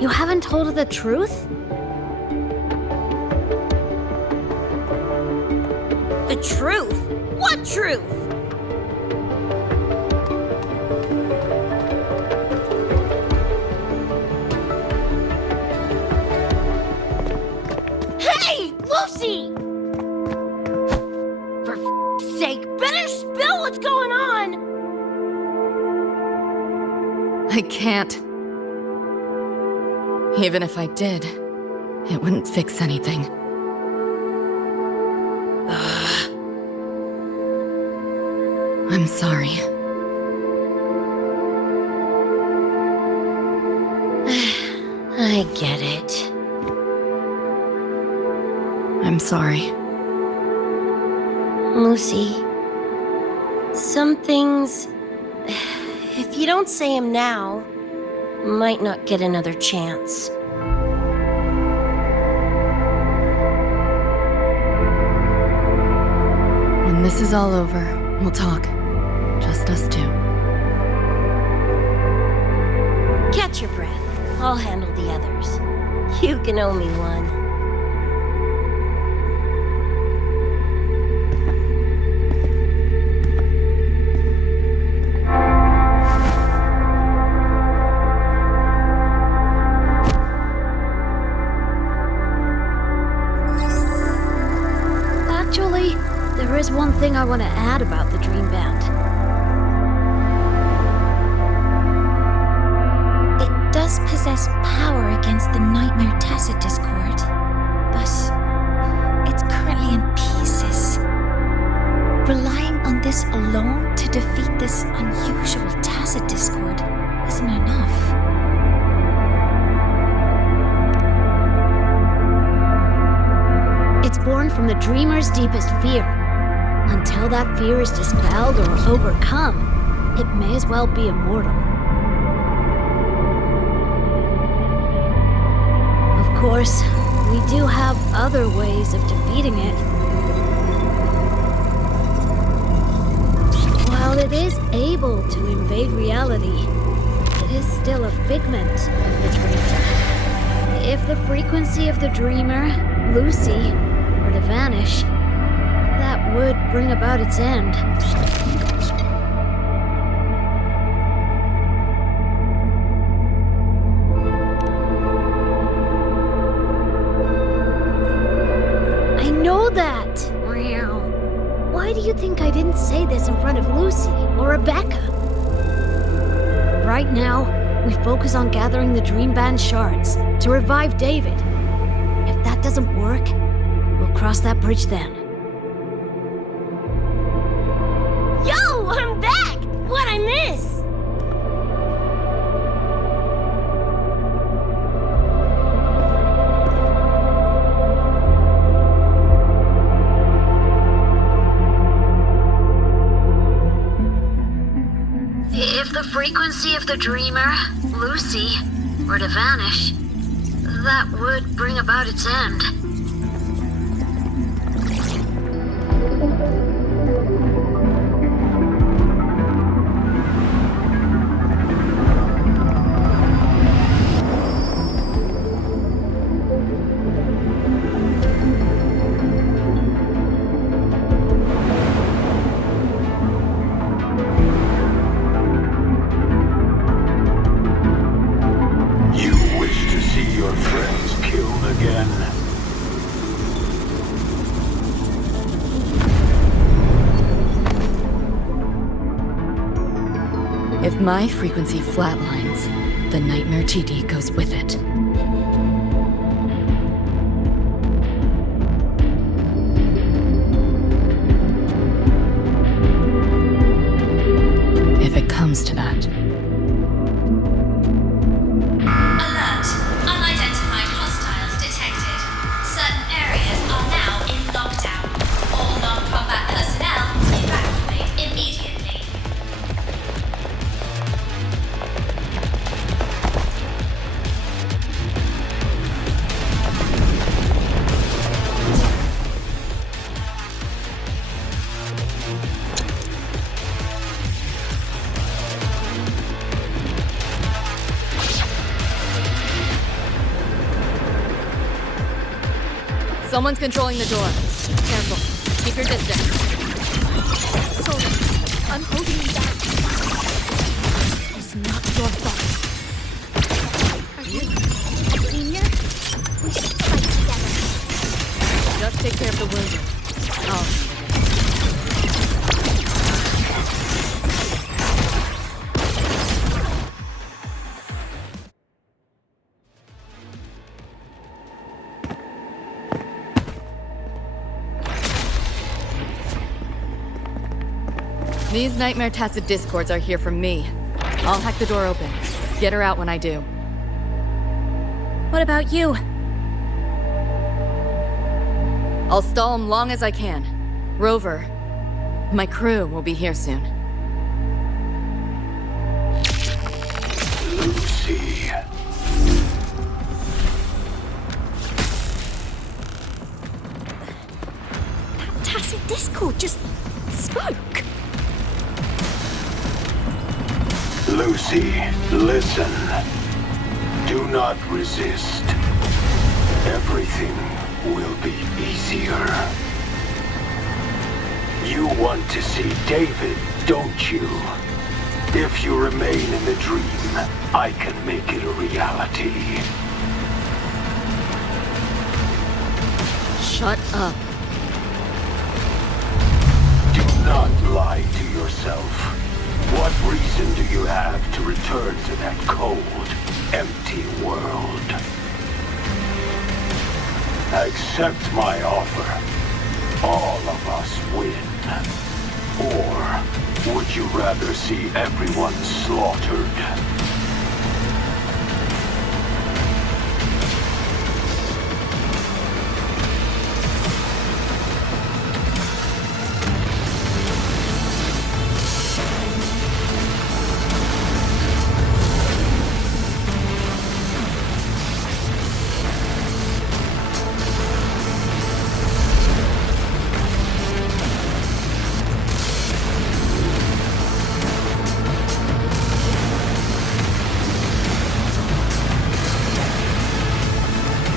you haven't told her the truth? The truth? What truth? Hey, Lucy! For f***'s sake, better spill what's going on! I can't. Even if I did, it wouldn't fix anything. I'm sorry. I get it. I'm sorry. Lucy, some things, if you don't say them now, might not get another chance. When this is all over, we'll talk. Just us two. Catch your breath. I'll handle the others. You can owe me one. Actually, there is one thing I want to add about the Dream Band. It does possess power against the Nightmare Tacit Discord, but it's currently in pieces. Relying on this alone to defeat this unusual Tacit Discord isn't enough. It's born from the dreamer's deepest fear. Until that fear is dispelled or overcome, it may as well be immortal. Of course, we do have other ways of defeating it. While it is able to invade reality, it is still a figment of the dreamer. If the frequency of the dreamer, Lucy, were to vanish, that would bring about its end. I know that! Why do you think I didn't say this in front of Lucy or Rebecca? Right now, we focus on gathering the Dream Band shards to revive David. If that doesn't work, we'll cross that bridge then. Yo, I'm back! What'd I miss? If the frequency of the dreamer, Lucy, were to vanish, that would bring about its end. If my frequency flatlines, the Nightmare TD goes with it. comes to that. Alert! Unidentified hostiles detected. Certain areas are now in lockdown. All non-combat personnel evacuate immediately. Someone's controlling the door. Careful. Keep your distance. Sorry, I'm holding you down. It's not your fault. Are you a senior? We should fight together. Just take care of the wounded. Oh. These Nightmare Tacit Discords are here from me. I'll hack the door open. Get her out when I do. What about you? I'll stall them long as I can. Rover, my crew will be here soon. Lucy. That tacit discord just spoke. Lucy, listen. Do not resist. Everything will be easier. You want to see David, don't you? If you remain in the dream, I can make it a reality. Shut up. Do not lie to yourself. What reason do you have to return to that cold, empty world? Accept my offer. All of us win. Or would you rather see everyone slaughtered?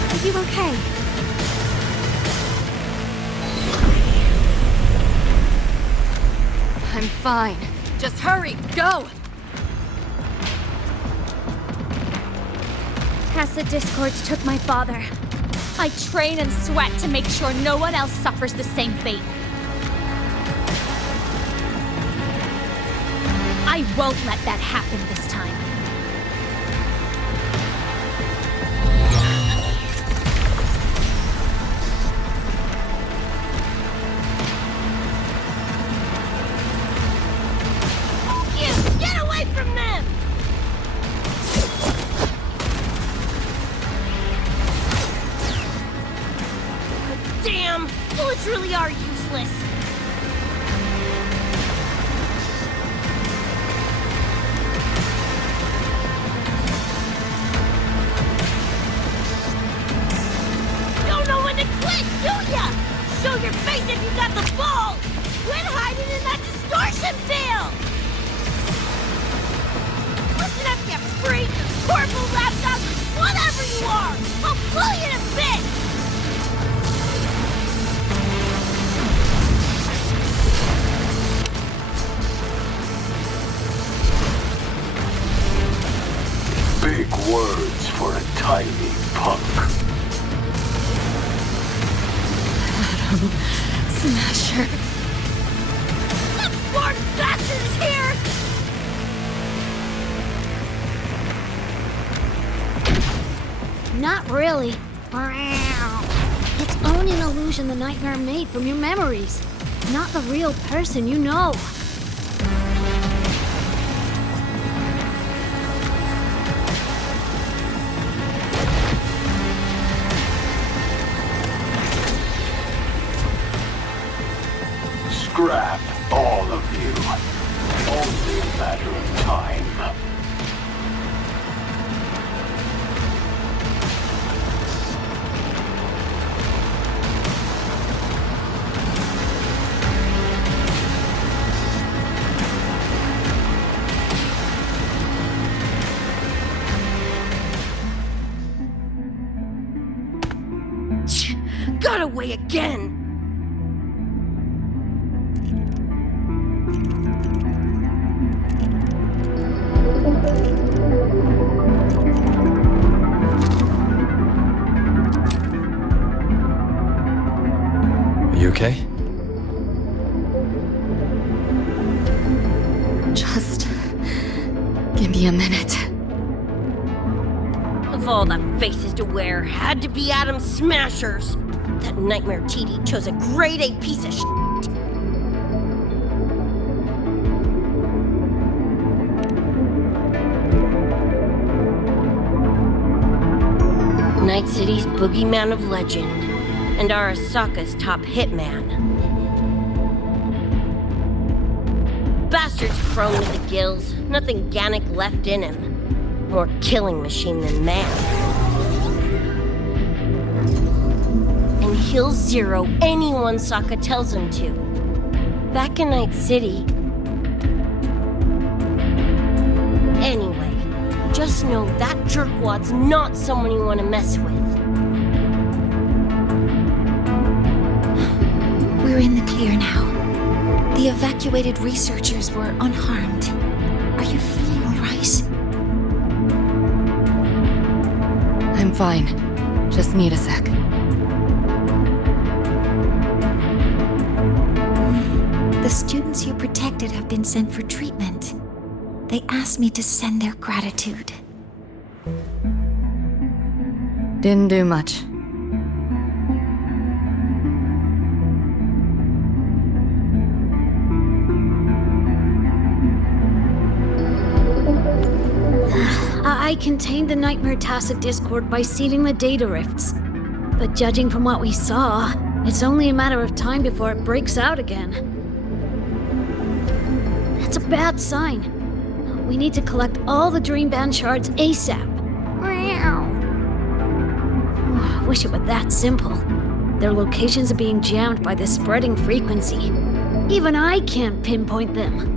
Are you okay? I'm fine. Just hurry, go! Tacit Discords took my father. I train and sweat to make sure no one else suffers the same fate. I won't let that happen this time. Get away from them! Damn! Bullets really are useless. Don't know when to quit, do ya? Show your face if you got the balls! Quit hiding in that distortion field! Listen up, you freak! Corporal laptop, whatever you are! I'll blow you to bits! Big words for a tiny punk. Smasher. That smart bastard is here! Not really. It's only an illusion the nightmare made from your memories, not the real person you know. away again! Are you okay? Just give me a minute. Of all the faces to wear, had to be Adam Smashers. That nightmare TD chose a grade A piece of shit. Night City's boogeyman of legend, and Arasaka's top hitman. Bastard's prone to the gills, nothing Gannic left in him. More killing machine than man. And he'll zero anyone Sokka tells him to. Back in Night City. Anyway, just know that jerkwad's not someone you want to mess with. We're in the clear now. The evacuated researchers were unharmed. Are you feeling all right? I'm fine. Just need a sec. The students you protected have been sent for treatment. They asked me to send their gratitude. Didn't do much. I contained the Nightmare Tacit Discord by sealing the data rifts. But judging from what we saw, it's only a matter of time before it breaks out again. That's a bad sign. We need to collect all the Dreamband shards ASAP. I wish it were that simple. Their locations are being jammed by this spreading frequency. Even I can't pinpoint them.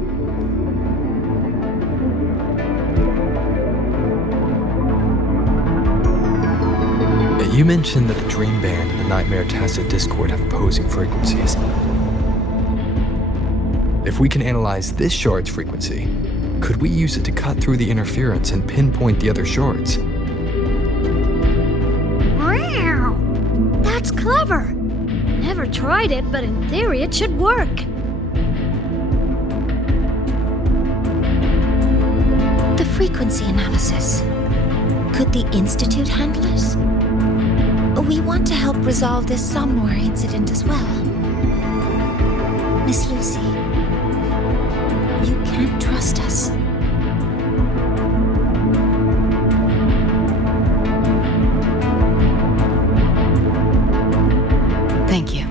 You mentioned that the Dreamband and the Nightmare Tacit Discord have opposing frequencies. If we can analyze this shard's frequency, could we use it to cut through the interference and pinpoint the other shards? Wow! That's clever! Never tried it, but in theory it should work. The frequency analysis. Could the Institute handle it? We want to help resolve this Somnwar incident as well. Miss Lucy, you can't trust us. Thank you.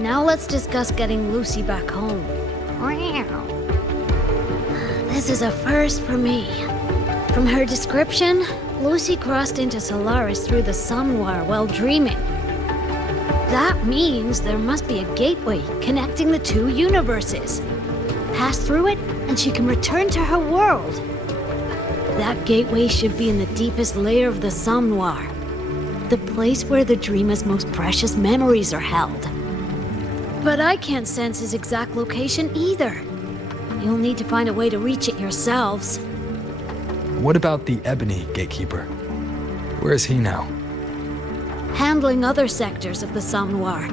Now let's discuss getting Lucy back home. This is a first for me. From her description, Lucy crossed into Solaris through the Somnwar while dreaming. That means there must be a gateway connecting the two universes. Pass through it, and she can return to her world. That gateway should be in the deepest layer of the Somnwar, the place where the dreamer's most precious memories are held. But I can't sense his exact location either. You'll need to find a way to reach it yourselves. What about the Ebony Gatekeeper? Where is he now? Handling other sectors of the Somnwar.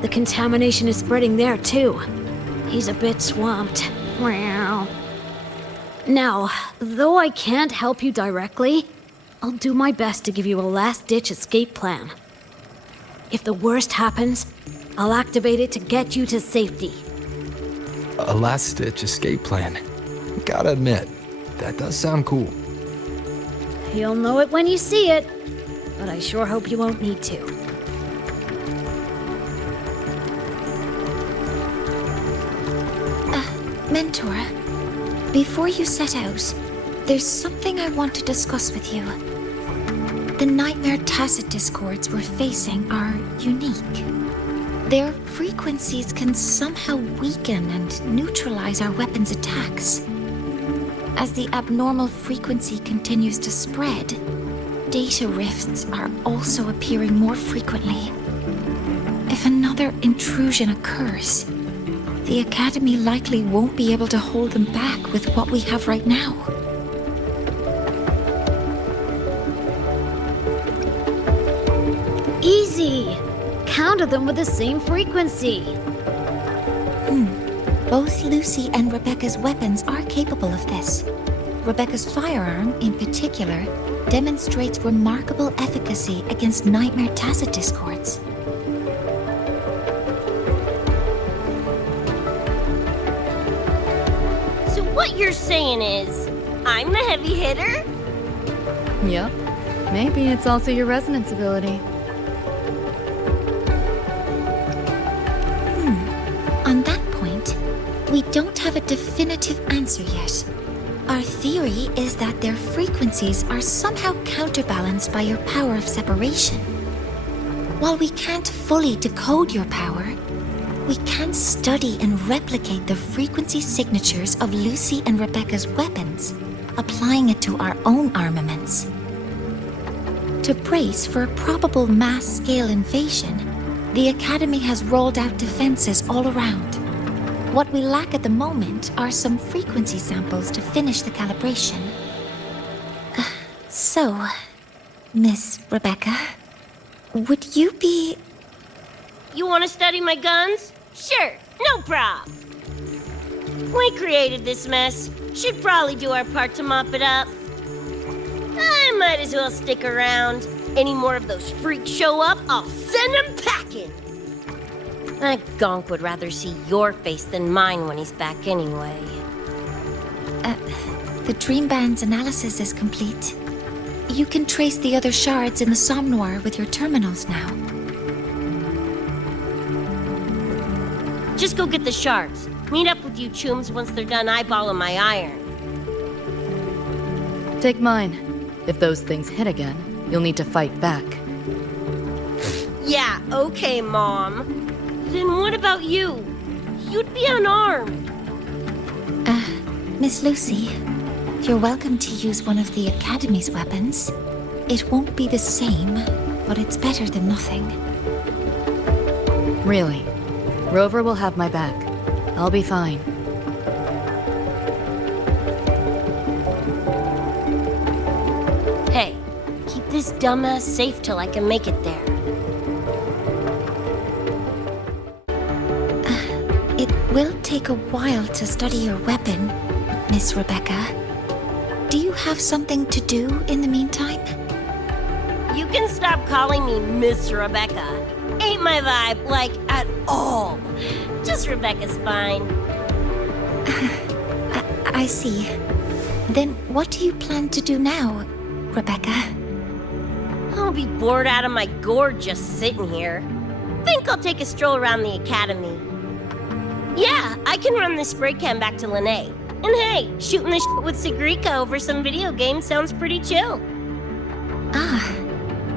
The contamination is spreading there too. He's a bit swamped. Now, though I can't help you directly, I'll do my best to give you a last-ditch escape plan. If the worst happens, I'll activate it to get you to safety. A last-ditch escape plan. Gotta admit, that does sound cool. You'll know it when you see it, but I sure hope you won't need to. Mentor, before you set out, there's something I want to discuss with you. The Nightmare Tacit Discords we're facing are unique. Their frequencies can somehow weaken and neutralize our weapons' attacks. As the abnormal frequency continues to spread, data rifts are also appearing more frequently. If another intrusion occurs, the Academy likely won't be able to hold them back with what we have right now. Easy! Counter them with the same frequency. Both Lucy and Rebecca's weapons are capable of this. Rebecca's firearm, in particular, demonstrates remarkable efficacy against nightmare tacit discords. So what you're saying is, I'm the heavy hitter? Yep. Maybe it's also your resonance ability. On that point, we don't have a definitive answer yet. Our theory is that their frequencies are somehow counterbalanced by your power of separation. While we can't fully decode your power, we can study and replicate the frequency signatures of Lucy and Rebecca's weapons, applying it to our own armaments. To brace for a probable mass-scale invasion, the Academy has rolled out defenses all around. What we lack at the moment are some frequency samples to finish the calibration. So, Miss Rebecca, would you be... You want to study my guns? Sure, no prob. We created this mess. Should probably do our part to mop it up. I might as well stick around. Any more of those freaks show up, I'll send them packing. That gonk would rather see your face than mine when he's back anyway. The Dream Band's analysis is complete. You can trace the other shards in the Somnoir with your terminals now. Just go get the shards. Meet up with you chooms once they're done eyeballing my iron. Take mine. If those things hit again, you'll need to fight back. Yeah, okay, Mom. Then what about you? You'd be unarmed. Miss Lucy, you're welcome to use one of the Academy's weapons. It won't be the same, but it's better than nothing. Really? Rover will have my back. I'll be fine. Hey, keep this dumbass safe till I can make it there. It will take a while to study your weapon, Miss Rebecca. Do you have something to do in the meantime? You can stop calling me Miss Rebecca. Ain't my vibe, like, at all. Just Rebecca's fine. I see. Then what do you plan to do now, Rebecca? I'll be bored out of my gourd just sitting here. Think I'll take a stroll around the Academy. Yeah, I can run this spray can back to Lene. And hey, shooting the shit with Sigrika over some video game sounds pretty chill.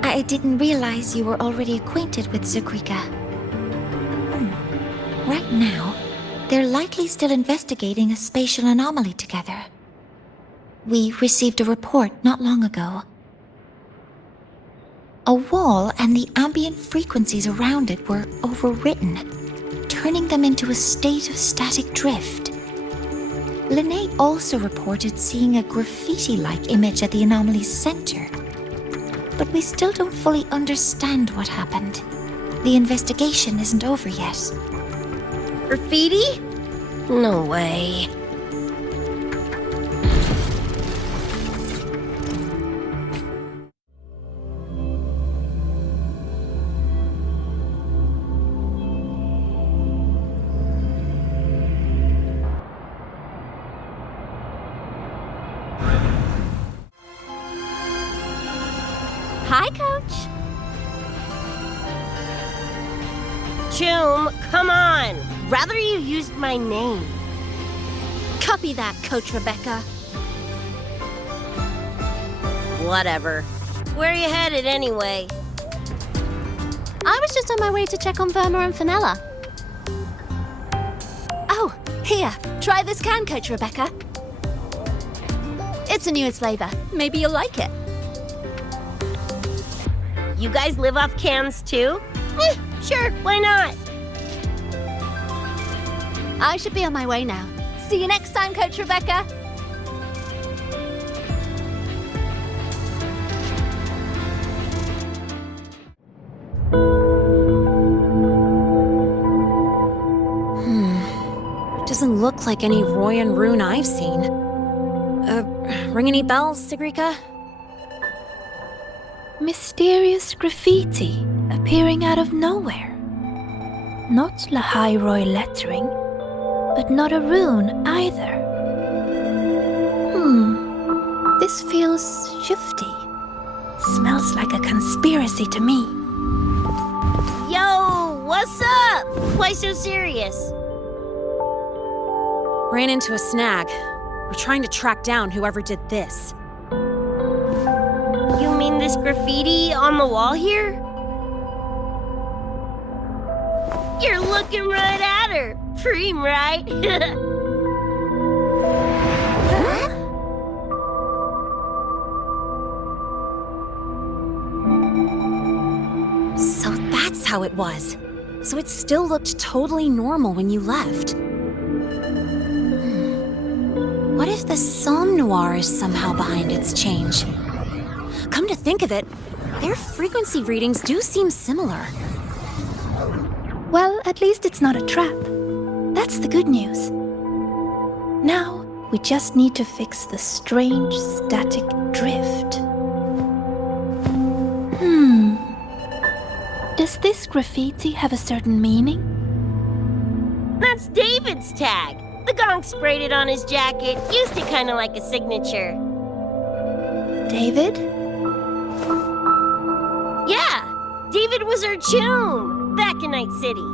I didn't realize you were already acquainted with Sigrika. Right now, they're likely still investigating a spatial anomaly together. We received a report not long ago. A wall and the ambient frequencies around it were overwritten, turning them into a state of static drift. Lene also reported seeing a graffiti-like image at the anomaly's center. But we still don't fully understand what happened. The investigation isn't over yet. Graffiti? No way. Hi, Coach. Choom, come on. Rather you used my name. Copy that, Coach Rebecca. Whatever. Where are you headed anyway? I was just on my way to check on Verma and Fenella. Oh, here. Try this can, Coach Rebecca. It's a newest flavor. Maybe you'll like it. You guys live off cans too? Sure, why not? I should be on my way now. See you next time, Coach Rebecca. Doesn't look like any Roy and Rune I've seen. Ring any bells, Sigrika? Mysterious graffiti appearing out of nowhere. Not Lahai Roy lettering, but not a rune either. This feels shifty. Smells like a conspiracy to me. Yo, what's up? Why so serious? Ran into a snag. We're trying to track down whoever did this. You mean this graffiti on the wall here? You're looking right at her. Preem, right? So that's how it was. So it still looked totally normal when you left. What if the Somme Noir is somehow behind its change? Come to think of it, their frequency readings do seem similar. Well, at least it's not a trap. That's the good news. Now, we just need to fix the strange static drift. Does this graffiti have a certain meaning? That's David's tag. The gonk sprayed it on his jacket. Used it kind of like a signature. David? Yeah, David was our choom back in Night City.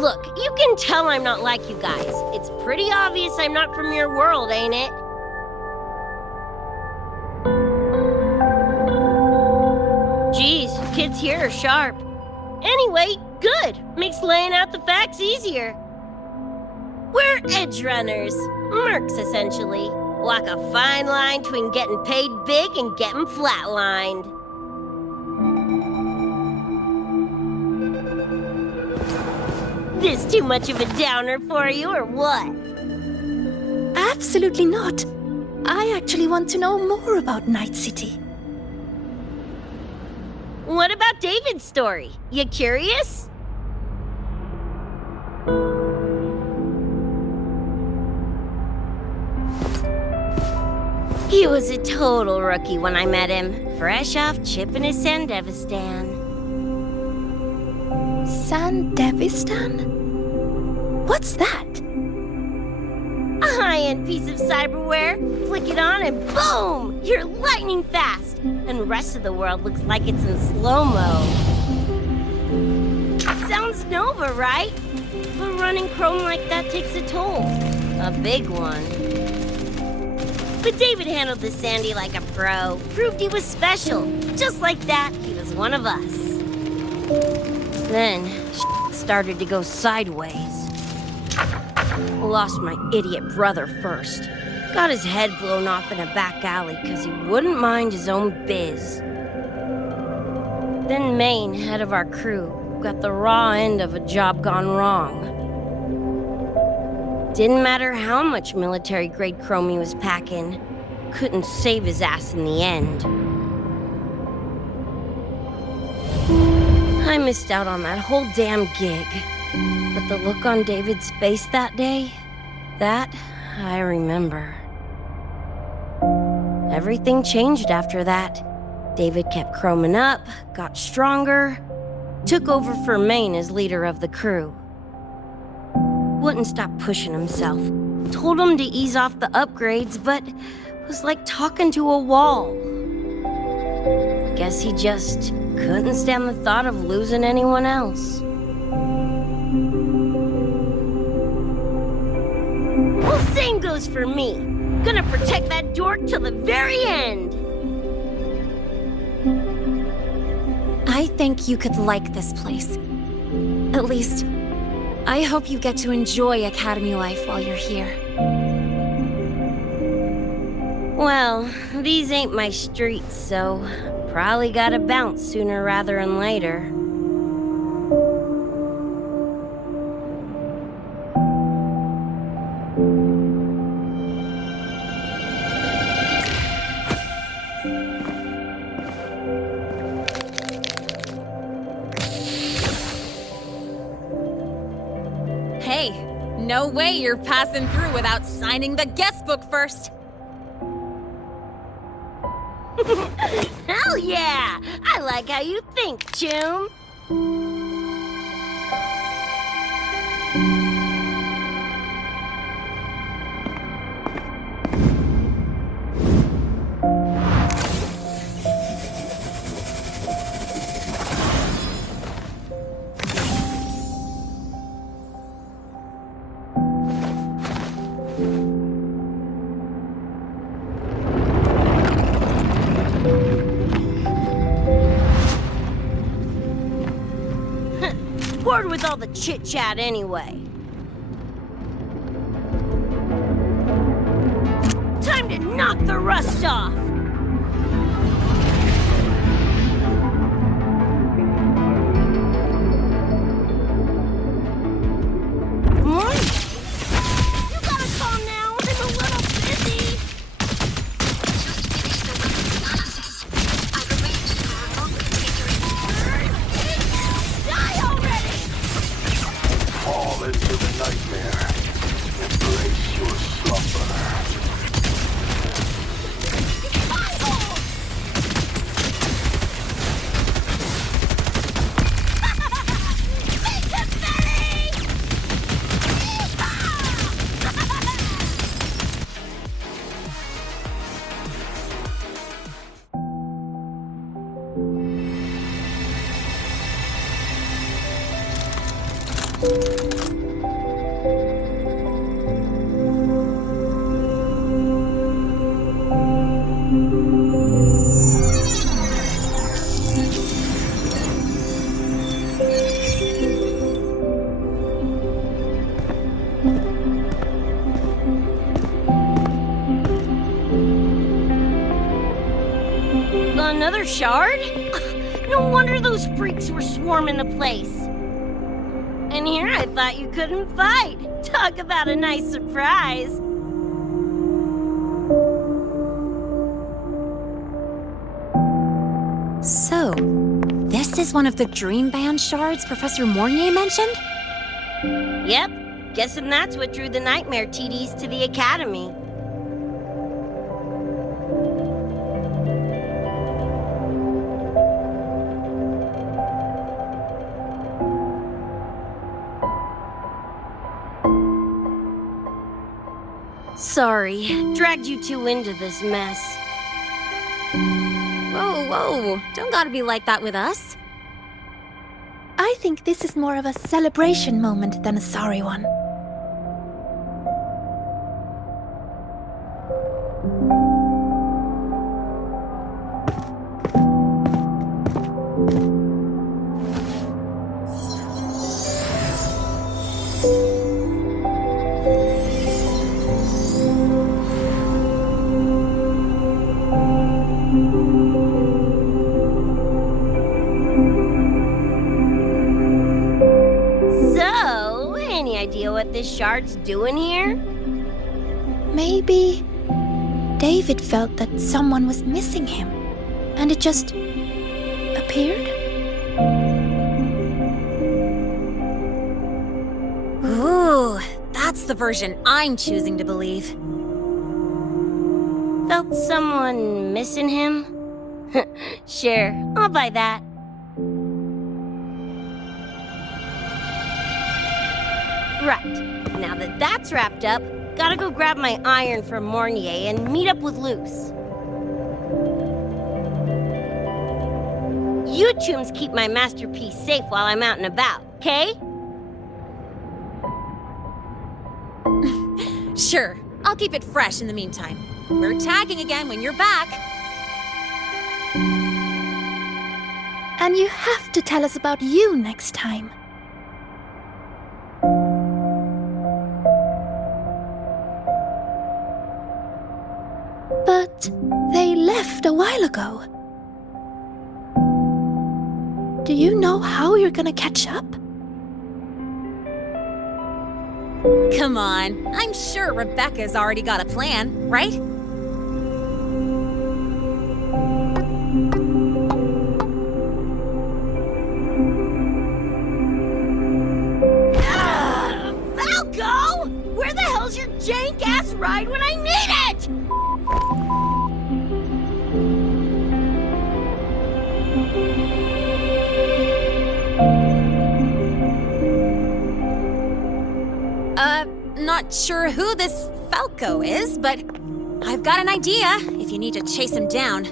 Look, you can tell I'm not like you guys. It's pretty obvious I'm not from your world, ain't it? Geez, kids here are sharp. Anyway, good. Makes laying out the facts easier. We're edge runners. Mercs, essentially. Walk a fine line between getting paid big and getting flatlined. This too much of a downer for you, or what? Absolutely not. I actually want to know more about Night City. What about David's story? You curious? He was a total rookie when I met him, fresh off chipping his Sandevistan. Sandevistan? What's that? A high-end piece of cyberware. Flick it on and boom! You're lightning fast! And the rest of the world looks like it's in slow-mo. Sounds Nova, right? But running Chrome like that takes a toll. A big one. But David handled the Sandy like a pro. Proved he was special. Just like that, he was one of us. Then, started to go sideways. Lost my idiot brother first. Got his head blown off in a back alley because he wouldn't mind his own biz. Then Maine, head of our crew, got the raw end of a job gone wrong. Didn't matter how much military-grade chrome he was packing, couldn't save his ass in the end. I missed out on that whole damn gig. But the look on David's face that day, that I remember. Everything changed after that. David kept chroming up, got stronger, took over for Maine as leader of the crew. Wouldn't stop pushing himself. Told him to ease off the upgrades, but was like talking to a wall. Guess he just couldn't stand the thought of losing anyone else. Well, same goes for me. Gonna protect that dork till the very end. I think you could like this place. At least, I hope you get to enjoy Academy life while you're here. Well, these ain't my streets, so probably gotta bounce sooner rather than later. Hey, no way you're passing through without signing the guest book first. Hell yeah! I like how you think, Choom. Bored with all the chit-chat anyway. Time to knock the rust off! You gotta calm down, I'm a little busy! Just finished the weapons analysis. I've arranged for remote configuration. Die already! Fall into the nightmare. Embrace your slumber. Another shard? No wonder those freaks were swarming the place. And here I thought you couldn't fight. Talk about a nice surprise. So, this is one of the dream band shards Professor Mornier mentioned? Yep, guessing that's what drew the nightmare TDs to the academy. Sorry, dragged you two into this mess. Whoa, whoa, don't gotta be like that with us. I think this is more of a celebration moment than a sorry one. What this shard's doing here? Maybe David felt that someone was missing him, and it just appeared? Ooh, that's the version I'm choosing to believe. Felt someone missing him? Sure, I'll buy that. Right, now that that's wrapped up, gotta go grab my iron from Mornier and meet up with Luce. You chooms keep my masterpiece safe while I'm out and about, okay? Sure, I'll keep it fresh in the meantime. We're tagging again when you're back. And you have to tell us about you next time. But left a while ago. Do you know how you're gonna catch up? Come on, I'm sure Rebecca's already got a plan, right? Falco! Where the hell's your jank-ass ride when I need it? Not sure who this Falco is, but I've got an idea if you need to chase him down.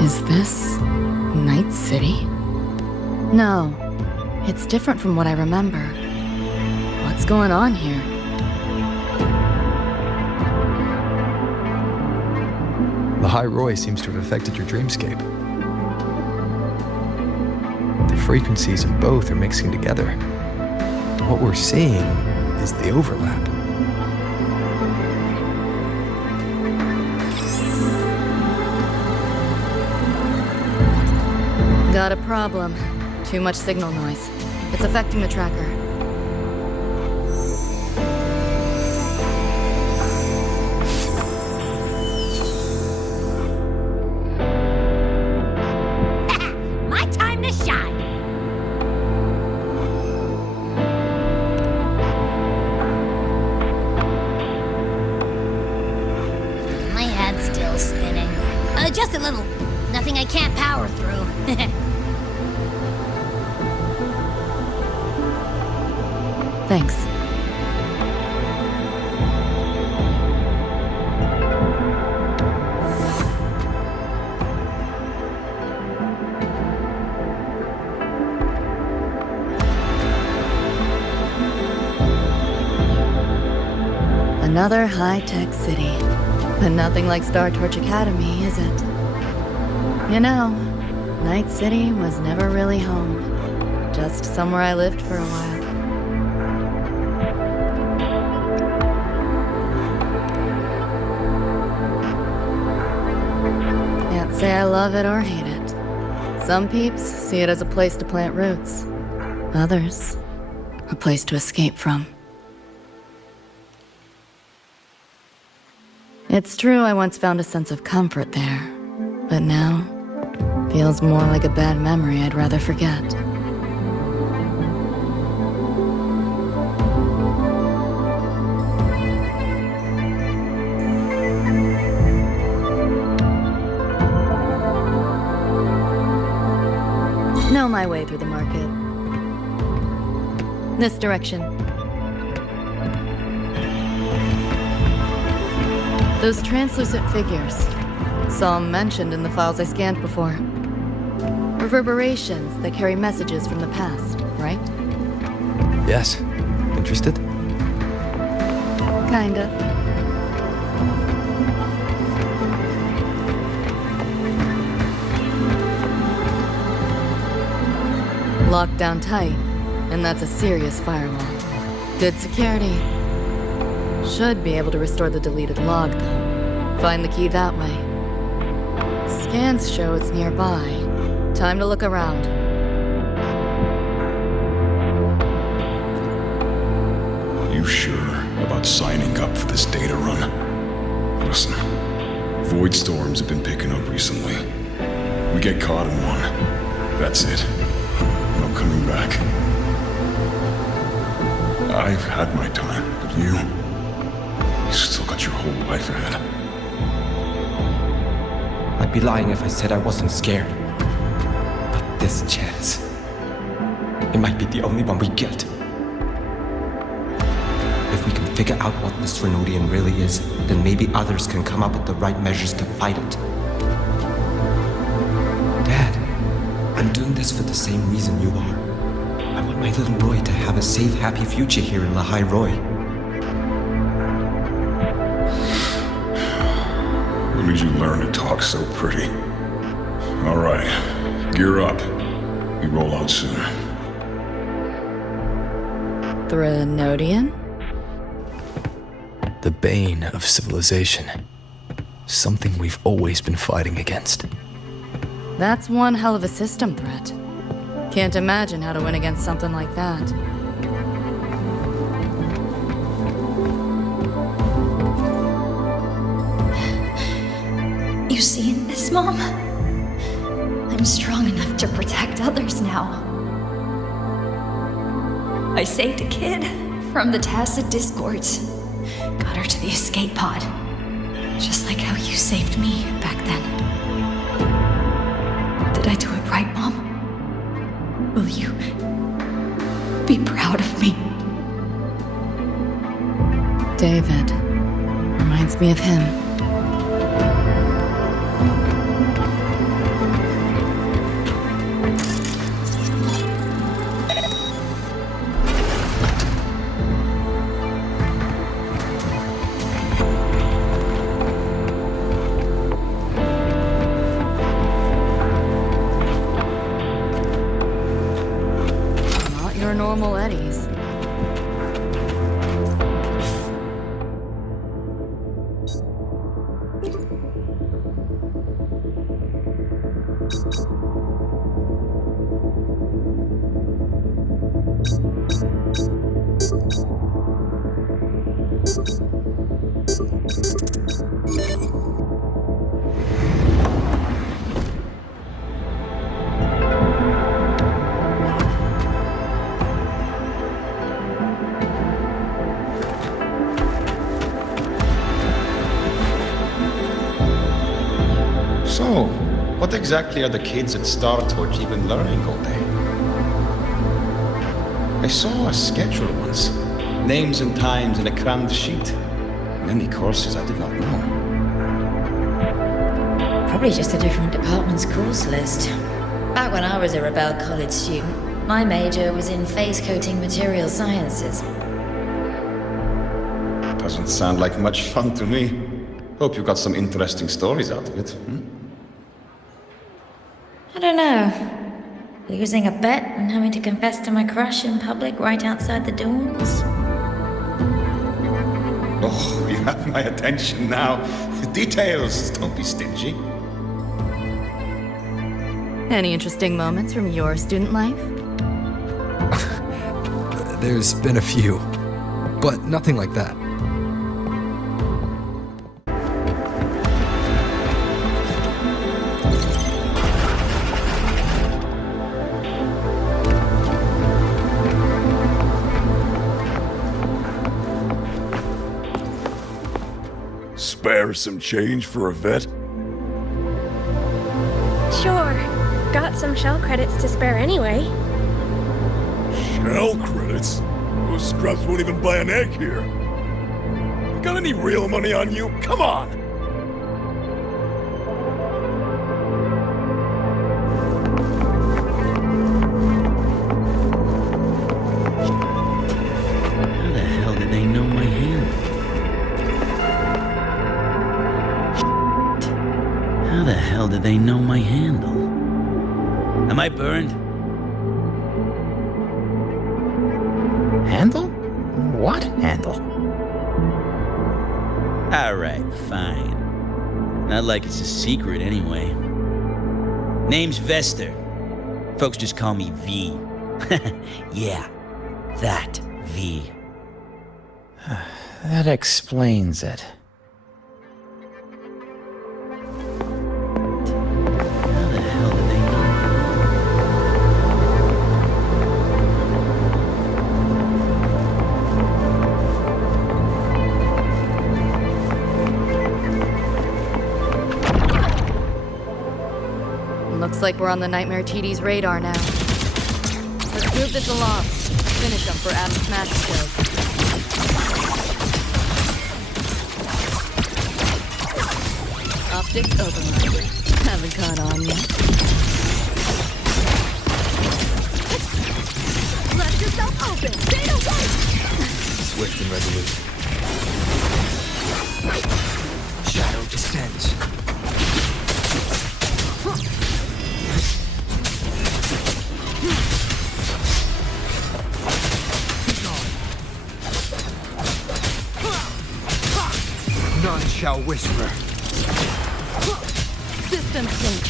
Is this Night City? No, it's different from what I remember. What's going on here? The High Roy seems to have affected your dreamscape. The frequencies of both are mixing together. What we're seeing is the overlap. Got a problem. Too much signal noise. It's affecting the tracker. My time to shine! My head's still spinning. Just a little. Nothing I can't power through. Thanks. Another high-tech city. But nothing like Star Torch Academy, is it? You know, Night City was never really home. Just somewhere I lived for a while. Can't say I love it or hate it. Some peeps see it as a place to plant roots. Others, a place to escape from. It's true I once found a sense of comfort there, but now, feels more like a bad memory I'd rather forget. Know my way through the market. This direction. Those translucent figures. Saw them mentioned in the files I scanned before. Reverberations that carry messages from the past, right? Yes. Interested? Kinda. Locked down tight, and that's a serious firewall. Good security. Should be able to restore the deleted log, though. Find the key that way. Scans show it's nearby. Time to look around. You sure about signing up for this data run? Listen, void storms have been picking up recently. We get caught in one. That's it. No coming back. I've had my time, but you still got got your whole life ahead. I'd be lying if I said I wasn't scared. But this chance, it might be the only one we get. If we can figure out what this Renodian really is, then maybe others can come up with the right measures to fight it. Dad, I'm doing this for the same reason you are. I want my little Roy to have a safe, happy future here in Lahai Roy. When did you learn to talk so pretty? All right, gear up. We roll out soon. Renodian? The bane of civilization. Something we've always been fighting against. That's one hell of a system threat. Can't imagine how to win against something like that. You seeing this, Mom? I'm strong enough to protect others now. I saved a kid from the Tacit Discords. Got her to the escape pod. Just like how you saved me back then. Did I do it right, Mom? Will you be proud of me? David. Reminds me of him. Normal eddies. So, what exactly are the kids at Star Torch even learning all day? I saw a schedule once. Names and times in a crammed sheet. Many courses I did not know. Probably just a different department's course list. Back when I was a Rebel College student, my major was in phase coating material sciences. Doesn't sound like much fun to me. Hope you got some interesting stories out of it. I don't know. Losing a bet and having to confess to my crush in public right outside the dorms. Oh, you have my attention now. Details, don't be stingy. Any interesting moments from your student life? There's been a few, but nothing like that. Spare some change for a vet? Sure. Got some shell credits to spare anyway. Shell credits? Those scrubs won't even buy an egg here. You got any real money on you? Come on! How the hell did they know my handle? How the hell did they know my handle? Am I burned? Handle? What handle? Alright, fine. Not like it's a secret anyway. Name's Vester. Folks just call me V. Yeah, that V. That explains it. Looks like we're on the Nightmare TD's radar now. Let's move this along. Finish them for Adam's smash skills. Optics override. Haven't caught on yet. Let yourself open! Data wait! Swift and resolute. Shadow descends. None shall whisper. System sync.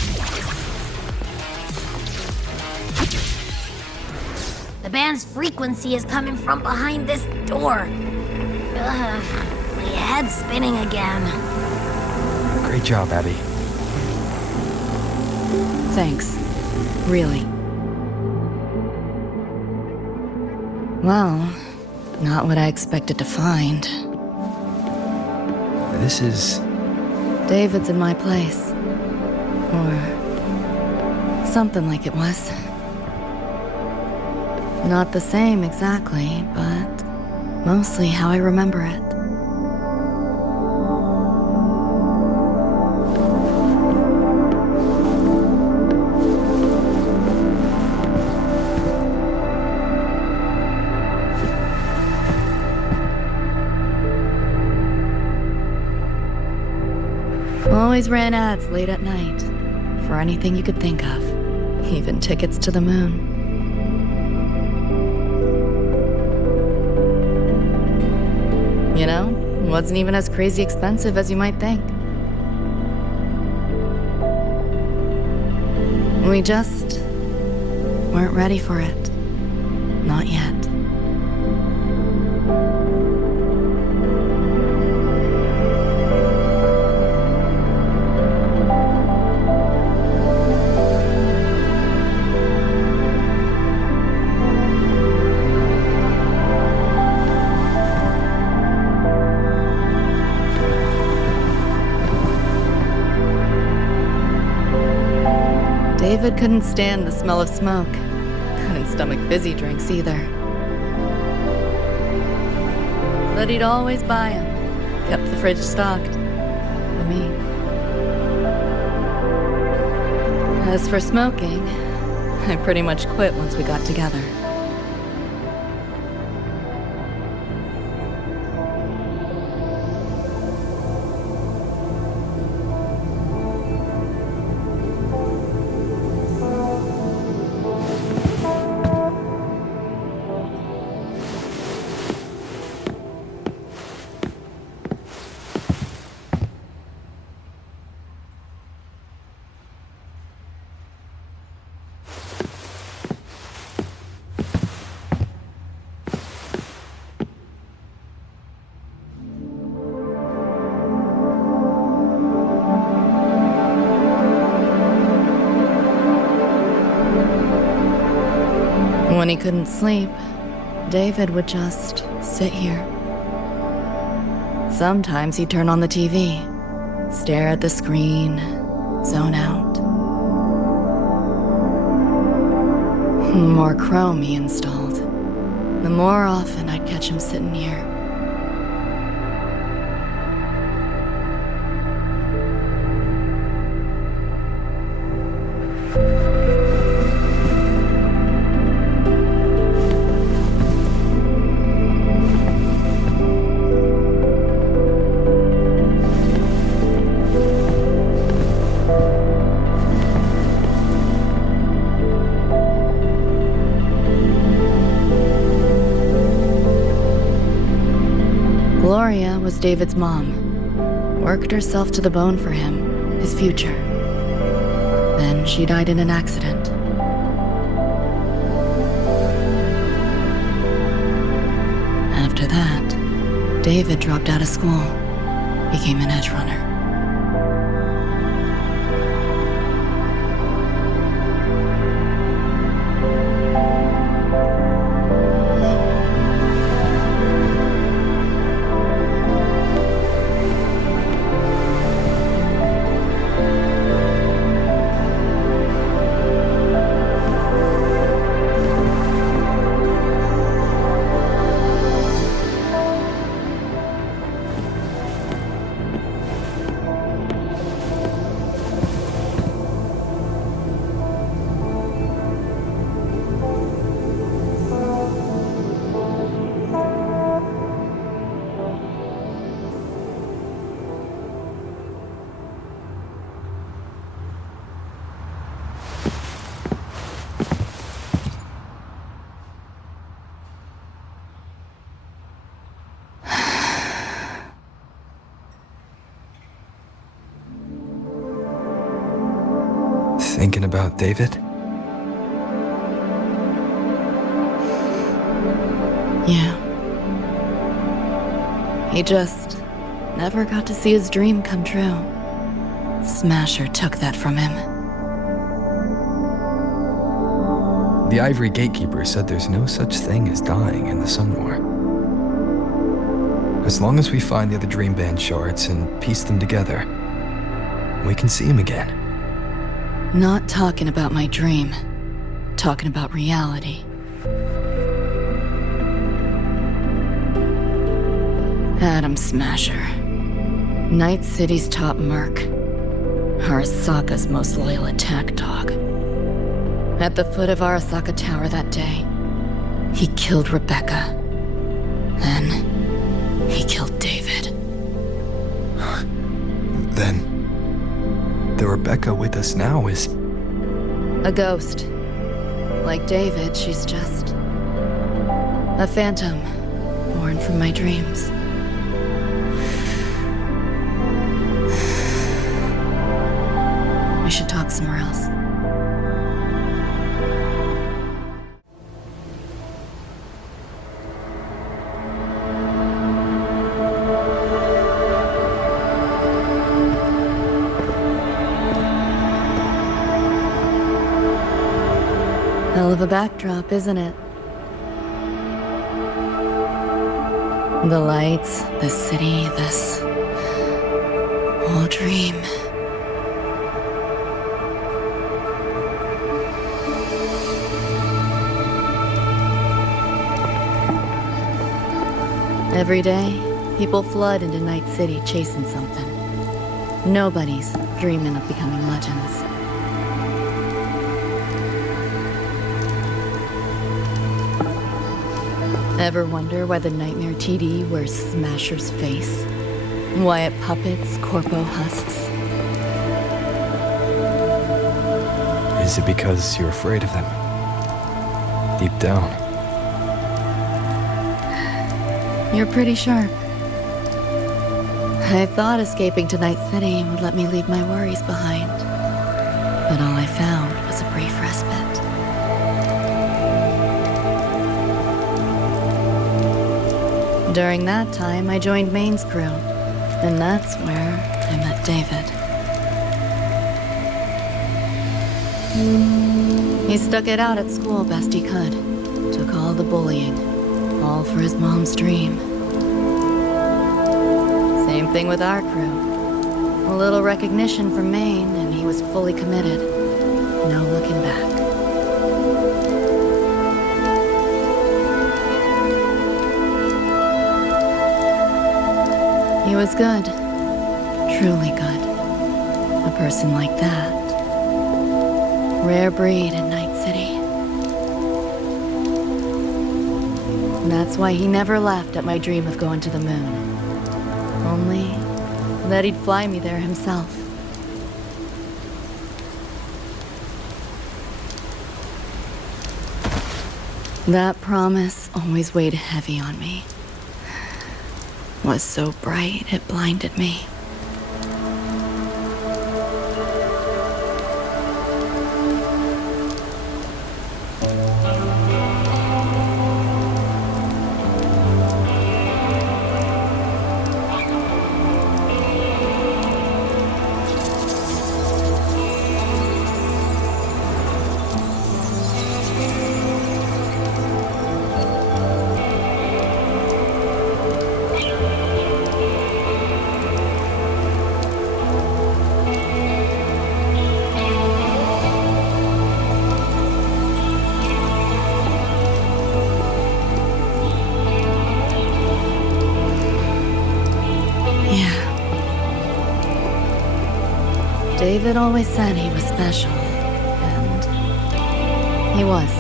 The band's frequency is coming from behind this door. Ugh, my head's spinning again. Great job, Abby. Thanks. Really. Well, not what I expected to find. This is... David's in my place. Or something like it was. Not the same exactly, but mostly how I remember it. Always ran ads late at night, for anything you could think of, even tickets to the moon. You know, it wasn't even as crazy expensive as you might think. We just weren't ready for it. Not yet. David couldn't stand the smell of smoke. Couldn't stomach fizzy drinks either. But he'd always buy them. Kept the fridge stocked. For me. As for smoking, I pretty much quit once we got together. When he couldn't sleep, David would just sit here. Sometimes he'd turn on the TV, stare at the screen, zone out. The more Chrome he installed, the more often I'd catch him sitting here. Gloria was David's mom. Worked herself to the bone for him, his future. Then she died in an accident. After that, David dropped out of school, became an edge runner. Thinking about David? Yeah. He just never got to see his dream come true. Smasher took that from him. The Ivory Gatekeeper said there's no such thing as dying in the Sumnor. As long as we find the other Dream Band shards and piece them together, we can see him again. Not talking about my dream. Talking about reality. Adam Smasher. Night City's top merc. Arasaka's most loyal attack dog. At the foot of Arasaka Tower that day, he killed Rebecca. Then, he killed David. Then, the Rebecca with us now is... A ghost. Like David, she's just... a phantom, born from my dreams. We should talk somewhere else. Hell of a backdrop, isn't it? The lights, the city, this whole dream. Every day, people flood into Night City chasing something. Nobody's dreaming of becoming legends. Ever wonder why the Nightmare TD wears Smasher's face? Why it puppets Corpo husks? Is it because you're afraid of them? Deep down. You're pretty sharp. I thought escaping to Night City would let me leave my worries behind. But all I found was a brief respite. During that time, I joined Maine's crew, and that's where I met David. He stuck it out at school best he could, took all the bullying, all for his mom's dream. Same thing with our crew. A little recognition from Maine, and he was fully committed. No looking back. He was good. Truly good. A person like that. Rare breed in Night City. That's why he never laughed at my dream of going to the moon. Only that he'd fly me there himself. That promise always weighed heavy on me. Was so bright it blinded me. David always said he was special, and he was.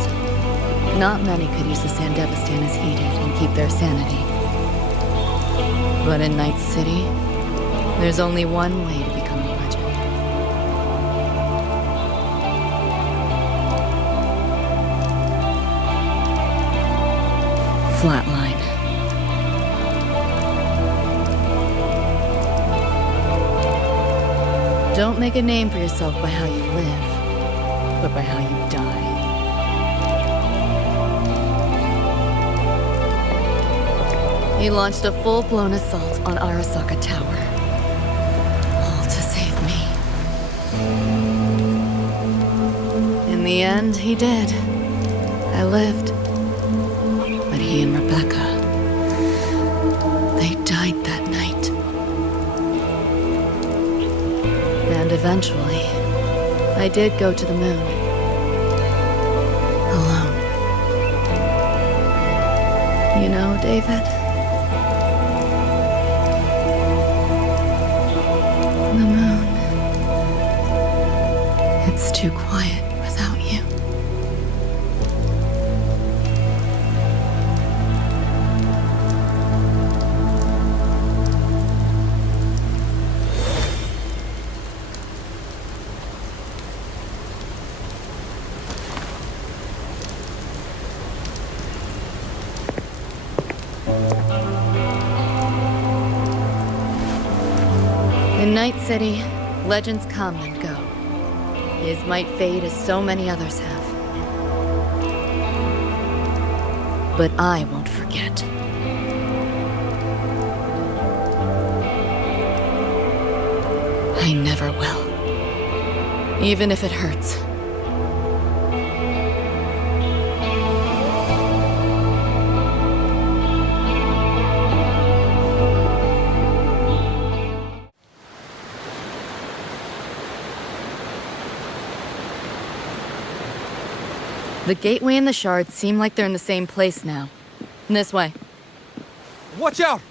Not many could use the Sandevistan as he did and keep their sanity. But in Night City, there's only one way to become a legend. Flatline. Don't make a name for yourself by how you live, but by how you die. He launched a full-blown assault on Arasaka Tower. All to save me. In the end, he did. I lived. But he and Rebecca, they died that night. And eventually, I did go to the moon. Alone. You know, David? The moon. It's too quiet without you. In Night City, legends come and go. His might fade as so many others have. But I won't forget. I never will. Even if it hurts. The gateway and the shards seem like they're in the same place now. This way. Watch out!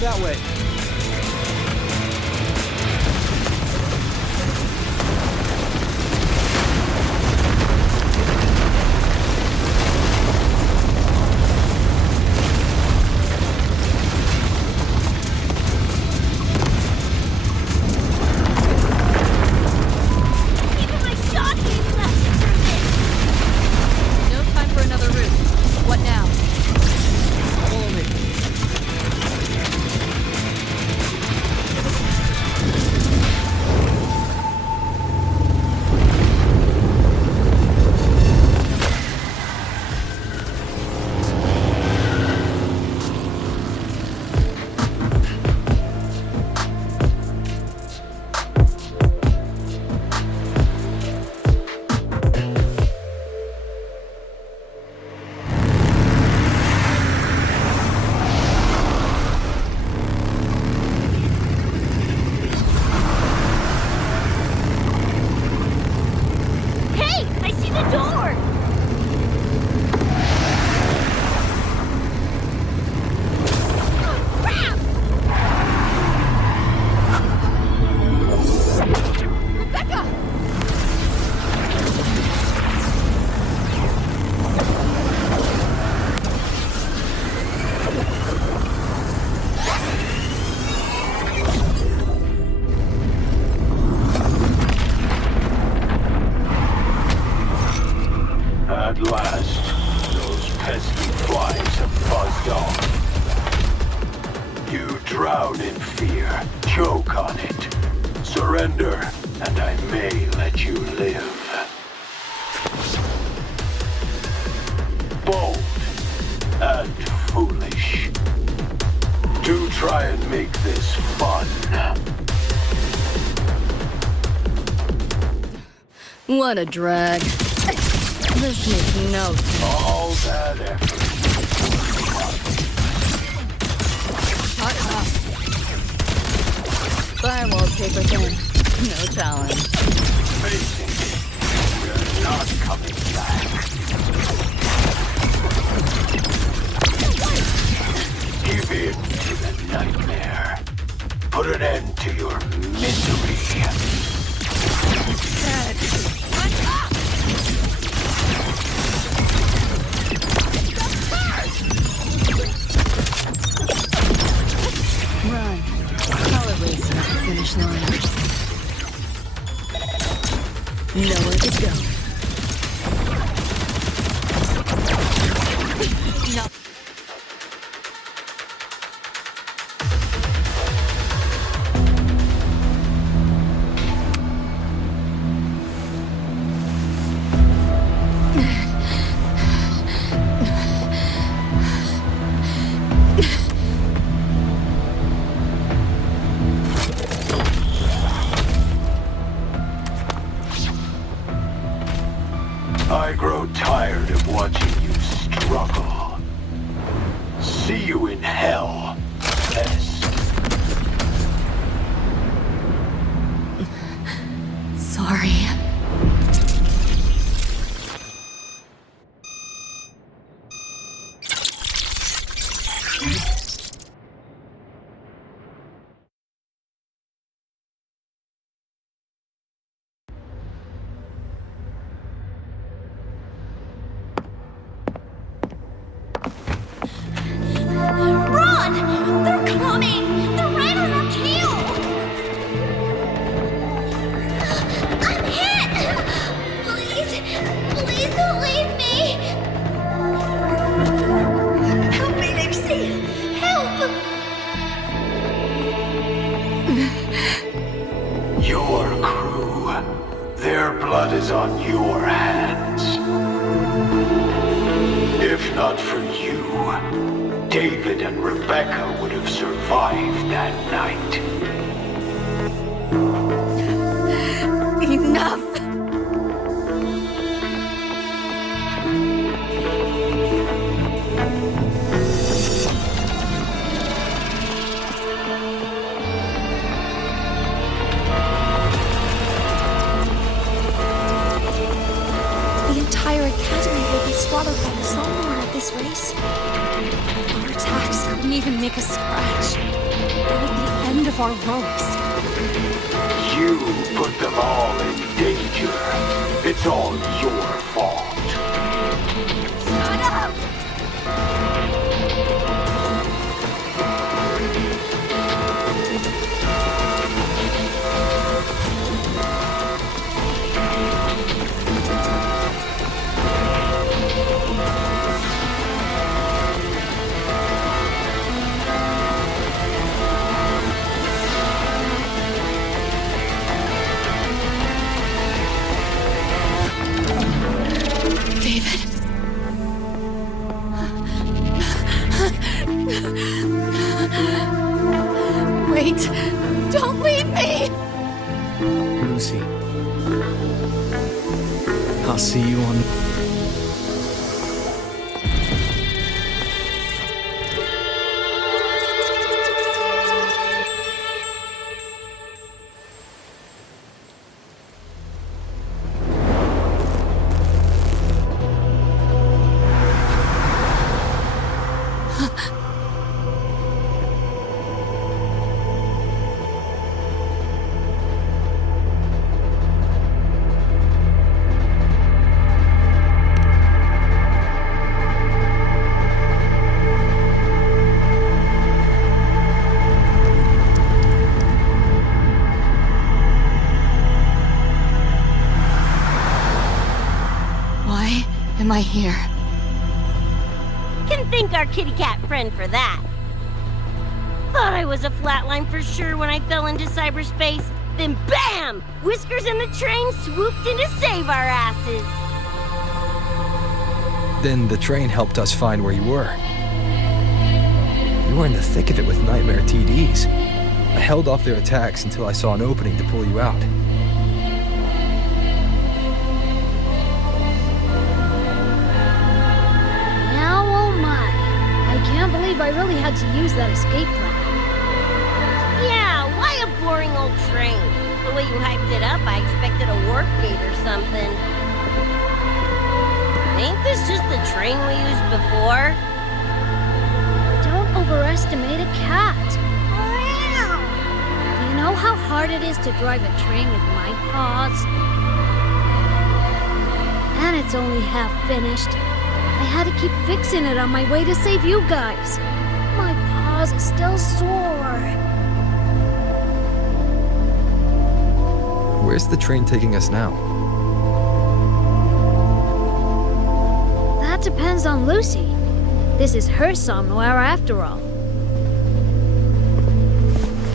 That way. Drown in fear. Choke on it. Surrender, and I may let you live. Bold and foolish. Do try and make this fun. What a drag. This makes no sense. All that effort. Firewall paper thin. No challenge. Face it. We're not coming back. Give in to the nightmare. Put an end to your misery. Run. Solid racing at the finish line. Nowhere to go. No. I grow tired of watching you struggle. See you in hell, pest. Sorry. Run! They're coming! They're right on our tail! I'm hit! Please, please don't leave me! Help me, Nixie! Help! Your crew. Their blood is on your hands. If not for you, David and Rebecca would have survived that night. Enough! The entire academy will be swallowed by the Sonar at this race. Our attacks couldn't even make a scratch. They're at the end of our ropes. You put them all in danger. It's all your fault. Shut up! David. Wait! Don't leave me! Lucy. I'll see you on... Why am I here? Can thank our kitty cat friend for that. Thought I was a flatline for sure when I fell into cyberspace. Then BAM! Whiskers and the train swooped in to save our asses. Then the train helped us find where you were. You were in the thick of it with Nightmare TDs. I held off their attacks until I saw an opening to pull you out. Now, oh my. I can't believe I really had to use that escape plan. Yeah, why a boring old train? The way you hyped it up, I expected a warp gate or something. Ain't this just the train we used before? Don't overestimate a cat. Do you know how hard it is to drive a train with my paws? And it's only half finished. I had to keep fixing it on my way to save you guys. My paws are still sore. Where's the train taking us now? That depends on Lucy. This is her somewhere after all.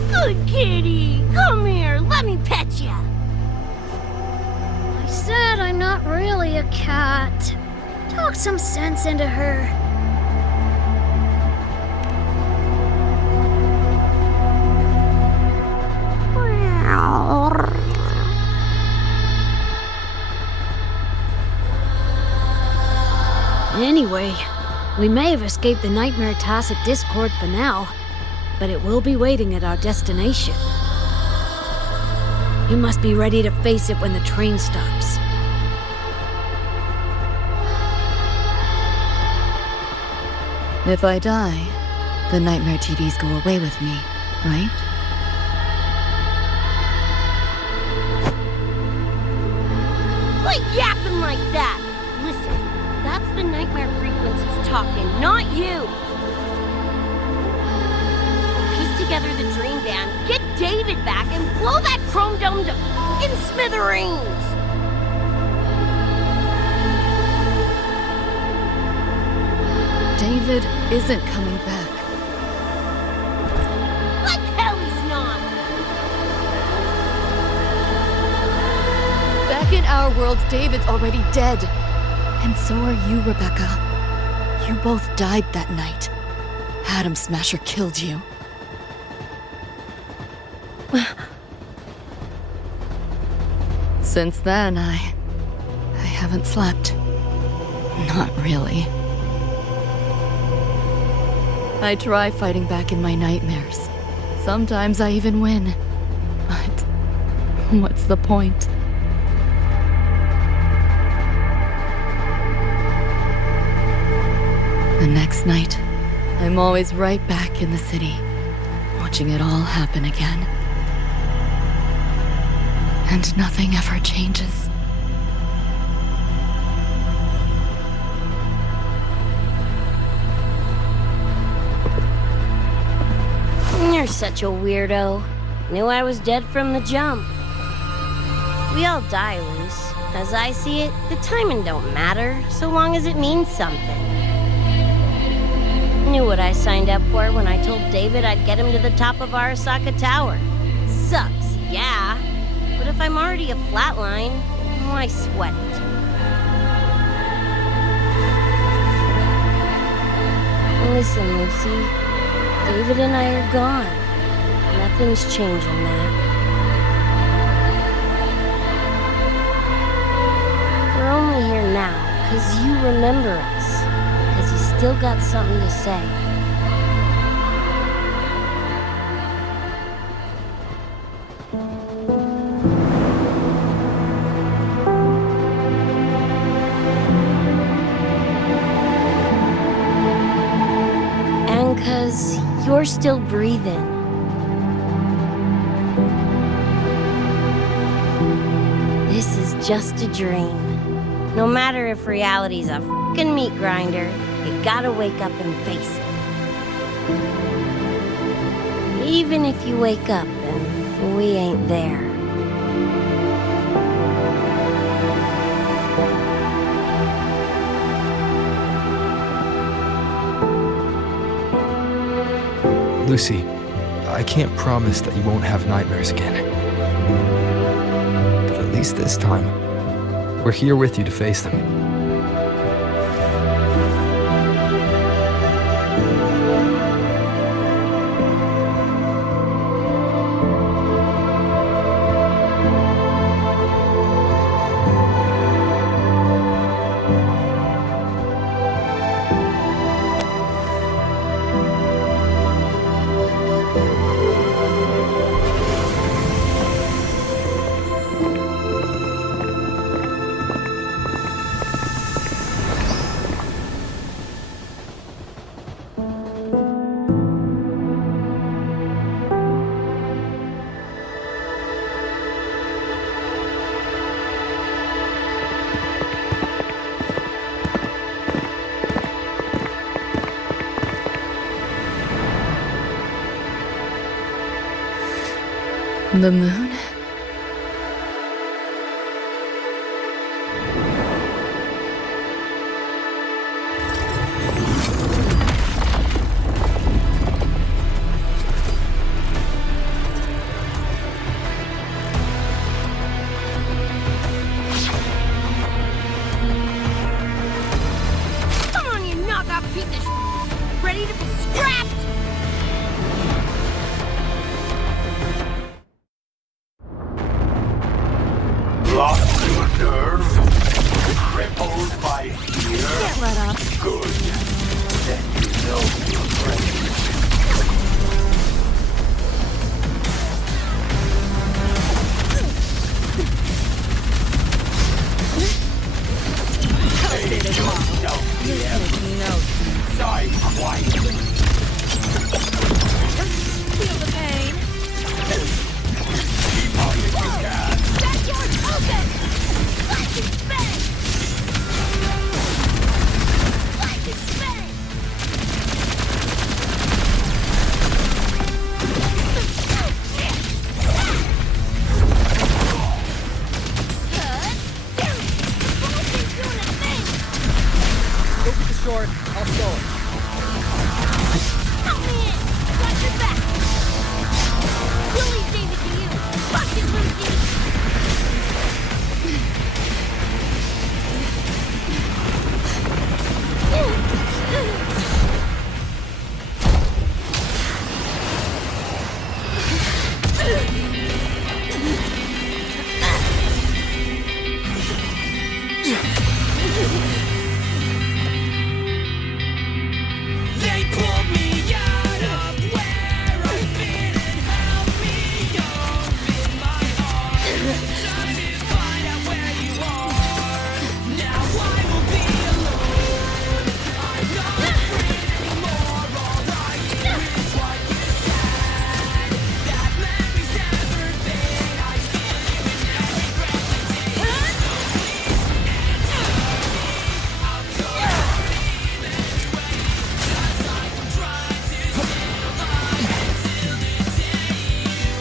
Good kitty! Come here, let me pet ya! I said I'm not really a cat. Talk some sense into her. Anyway, we may have escaped the Nightmare Tacit Discord for now, but it will be waiting at our destination. You must be ready to face it when the train stops. If I die, the Nightmare TDs go away with me, right? Quit yapping like that! Listen, that's the nightmare frequencies talking, not you! Piece together the dream band, get David back, and blow that chrome dome to fucking smithereens! David isn't coming back. Like hell he's not! Back in our world, David's already dead. And so are you, Rebecca. You both died that night. Atom Smasher killed you. Since then, I haven't slept. Not really. I try fighting back in my nightmares. Sometimes I even win. But what's the point? The next night, I'm always right back in the city, watching it all happen again. And nothing ever changes. You're such a weirdo. Knew I was dead from the jump. We all die, Luce. As I see it, the timing don't matter, so long as it means something. Knew what I signed up for when I told David I'd get him to the top of Arasaka Tower. Sucks, yeah. But if I'm already a flatline, why sweat it? Listen, Lucy. David and I are gone. Nothing's changing that. We're only here now because you remember us. Because you still got something to say. And because you're still breathing. This is just a dream. No matter if reality's a fucking meat grinder, you gotta wake up and face it. Even if you wake up and we ain't there. Lucy, I can't promise that you won't have nightmares again. But at least this time, we're here with you to face them. The moon? Come on, you knockoff piece of sh**! Ready to be scrapped? Lost your nerve? Crippled by fear? Get let up. Good. Then you know you're ready. Take yourself here. Die quietly. Feel the pain. Keep on if you can. That door's open! Flash and spin! Flash and spin! Go get the short. I'll stall it. Help me in! Got your back! Willie gave it to you! Fuck it, Lucy! They pulled me out of where I've been and held me up in my arms. Trying to find out where you are. Now I will be alone. I'm not afraid anymore. All I hear is what you said. That memory's never been. I feel you in every breath I take. So please answer me. I'll go believe anyway. Just like I'm trying to stay alive until the day you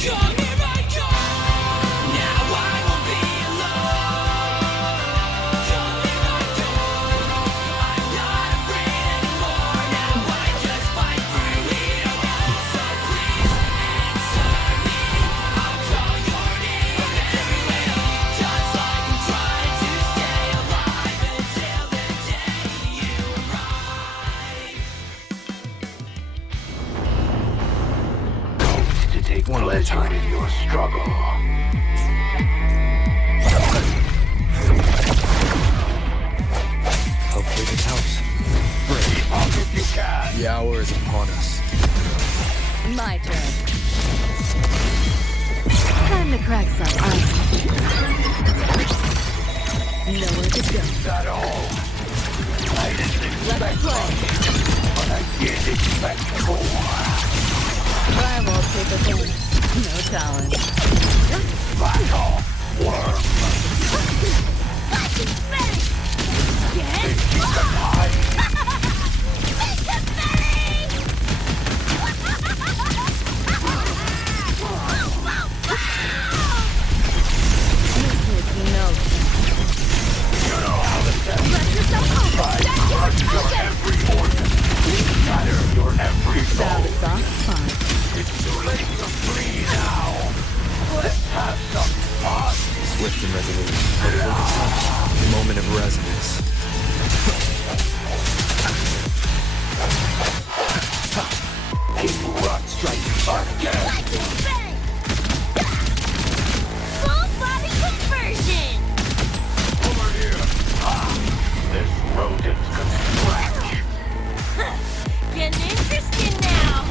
Come here I come. Now I won't be alone. Come here I come. I'm not afraid anymore. Now I just fight through it all. So please answer me. I'll call your name everywhere. Just like I'm trying to stay alive until the day you arrive. To take One at a pleasure time. in your struggle. Hopefully this helps. Keep on if you can. The hour is upon us. My turn. Time to crack some ice. that all? I didn't expect much, but I did expect more. Try won't take a thing. No talent. Back off, worm. Think you can hide? You know how to test. Try to crush your every organ. Shatter your every soul. It's too late to flee now. Let's have some fun. Swift and resolute. Before the touch, moment of resonance. Keep run straight again. Full body conversion! Over here. This rodent can scratch. Getting interesting now.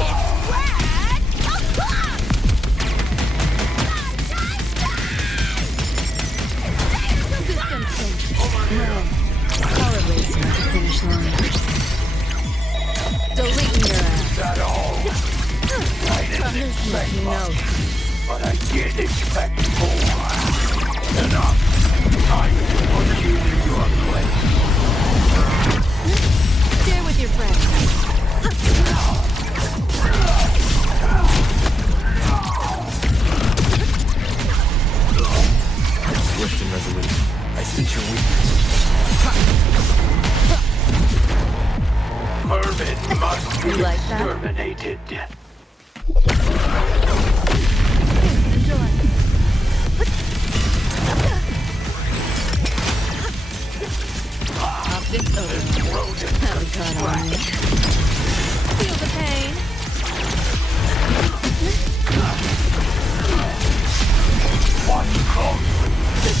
It's black! Color racing at the finish line. Deleting your ass. That all? I didn't expect much, but I did expect more. Enough. Time to put you in your place. Share with your friends. Swift and resolute. I sense your weakness. Mermaid must be You like that? exterminated. Enjoy. Optics over. Have a cut on me. Feel the pain. Watch closely.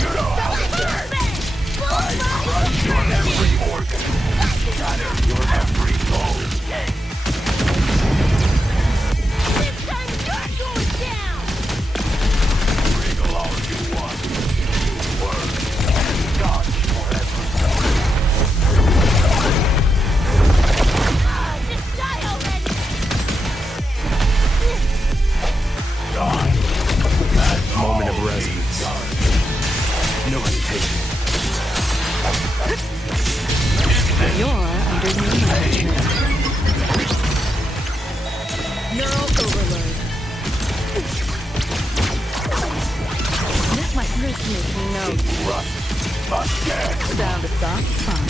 You know how to dance. I crush your every organ. Shatter your every bone. This time you're going down! Wriggle all you want. You worm and dodge forever. Just die already! Die. Moment of resonance. No hesitation. You're under new management. Neural overload. This might hurt to make me know. Sound a soft spot.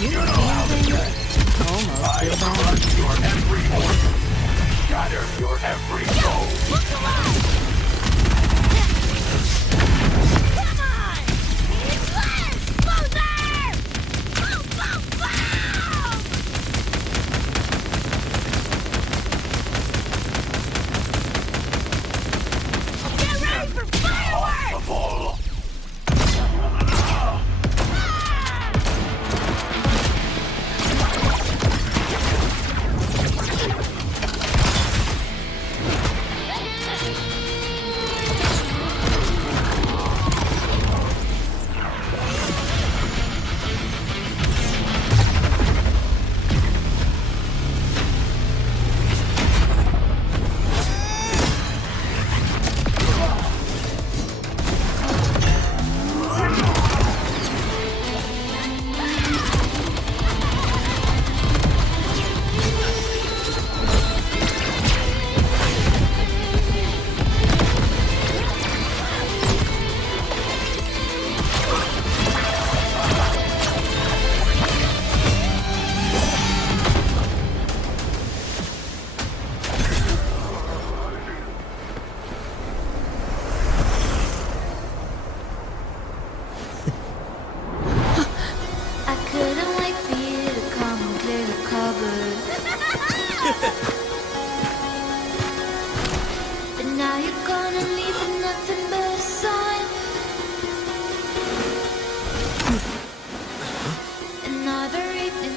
You see things? Almost feel bad. Crush your every organ. Shatter your every bone. Come on! It's less! Closer! Boom, boom, boom! Get ready for fireworks! Impossible.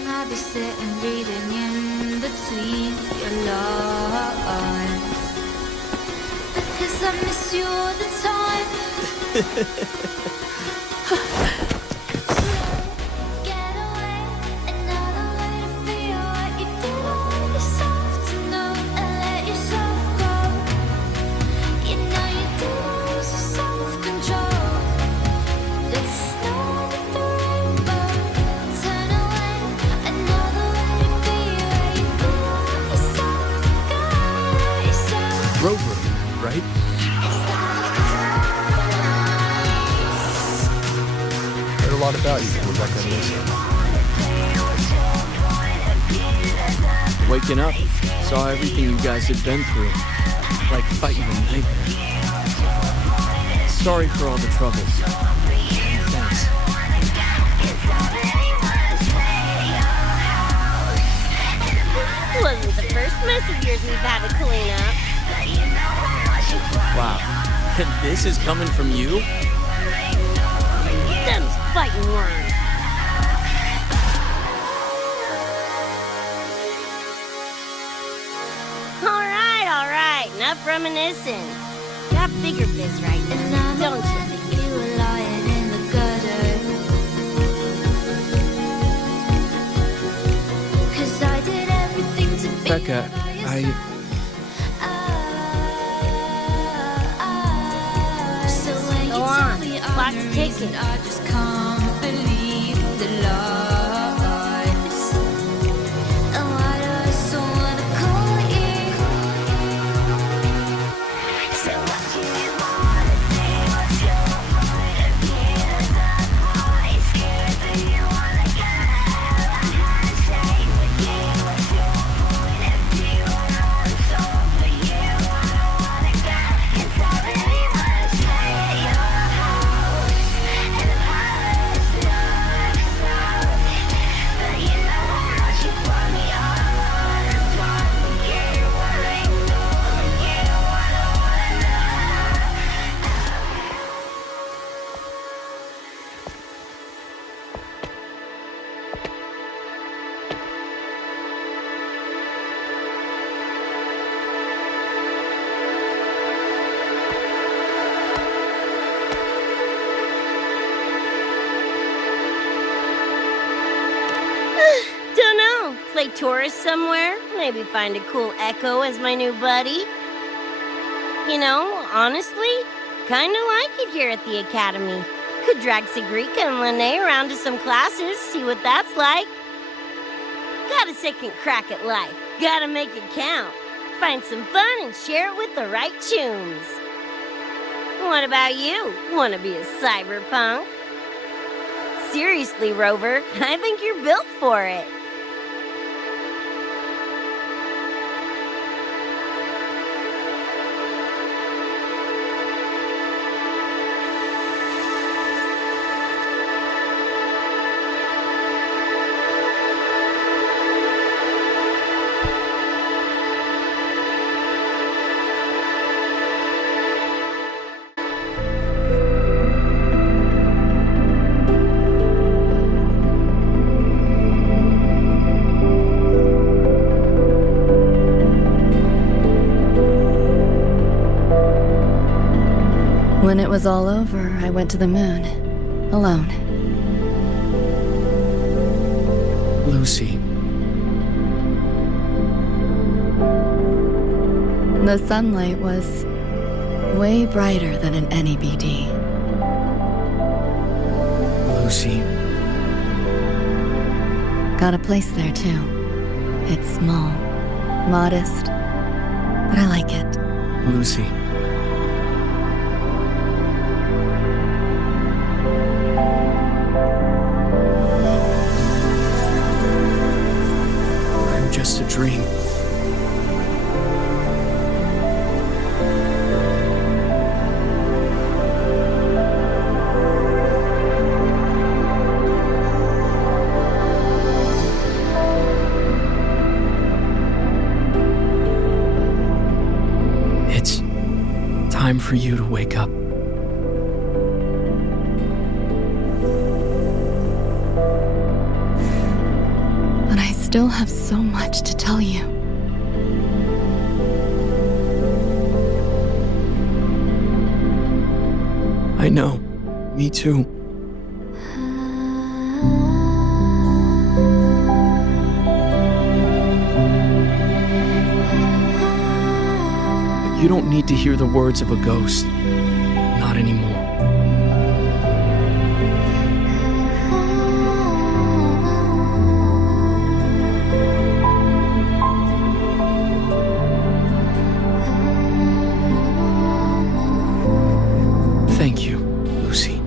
I'll be sitting reading in in between your lines. Because I miss you all the time. Get away, another way to feel what you do on yourself to know and let yourself go. You know you do lose your self-control. There's no end of the rainbow. Turn away, another way to be where you do want yourself to go. Yourself. Rover, right? Heard a lot about you from Rebecca and Lisa. Waking up, saw everything you guys had been through. Like fighting a nightmare. Sorry for all the troubles. Thanks. Wasn't the first mess of yours we've had to clean up. Wow. And this is coming from you? Them's fighting words. All right. Enough reminiscing. Got bigger biz right now, don't you? You were lying in the gutter. 'Cause I did everything to be Becca, So when Go you on. tell me I'm Clock's the ticking. reason, I just can't believe the lies. And why do I so wanna call you? So what you wanna say? What's your point of view? That boy scared that you wanna get a handshake with you. What's your point of view? I know it's all for you. I don't wanna get inside anyone's head. Your house and the palace looks loud, but you know how much you want me all alone. I'm wrong for you. Wanna ignore you. I don't wanna know. Dunno. Play tourist somewhere? Maybe find a cool Echo as my new buddy? You know, honestly, kinda like it here at the Academy. Could drag Sigrika and Lene around to some classes, see what that's like. Got a second crack at life. Gotta make it count. Find some fun and share it with the right tunes. What about you? Wanna be a cyberpunk? Seriously, Rover, I think you're built for it. When it was all over, I went to the moon. Alone. Lucy. The sunlight was way brighter than in any BD. Lucy. Got a place there too. It's small, modest, but I like it. Lucy. I'm just a dream. It's time for you to wake up. But I still have so much to tell you. I know. Me too. But you don't need to hear the words of a ghost. Not anymore. Thank you, Lucy.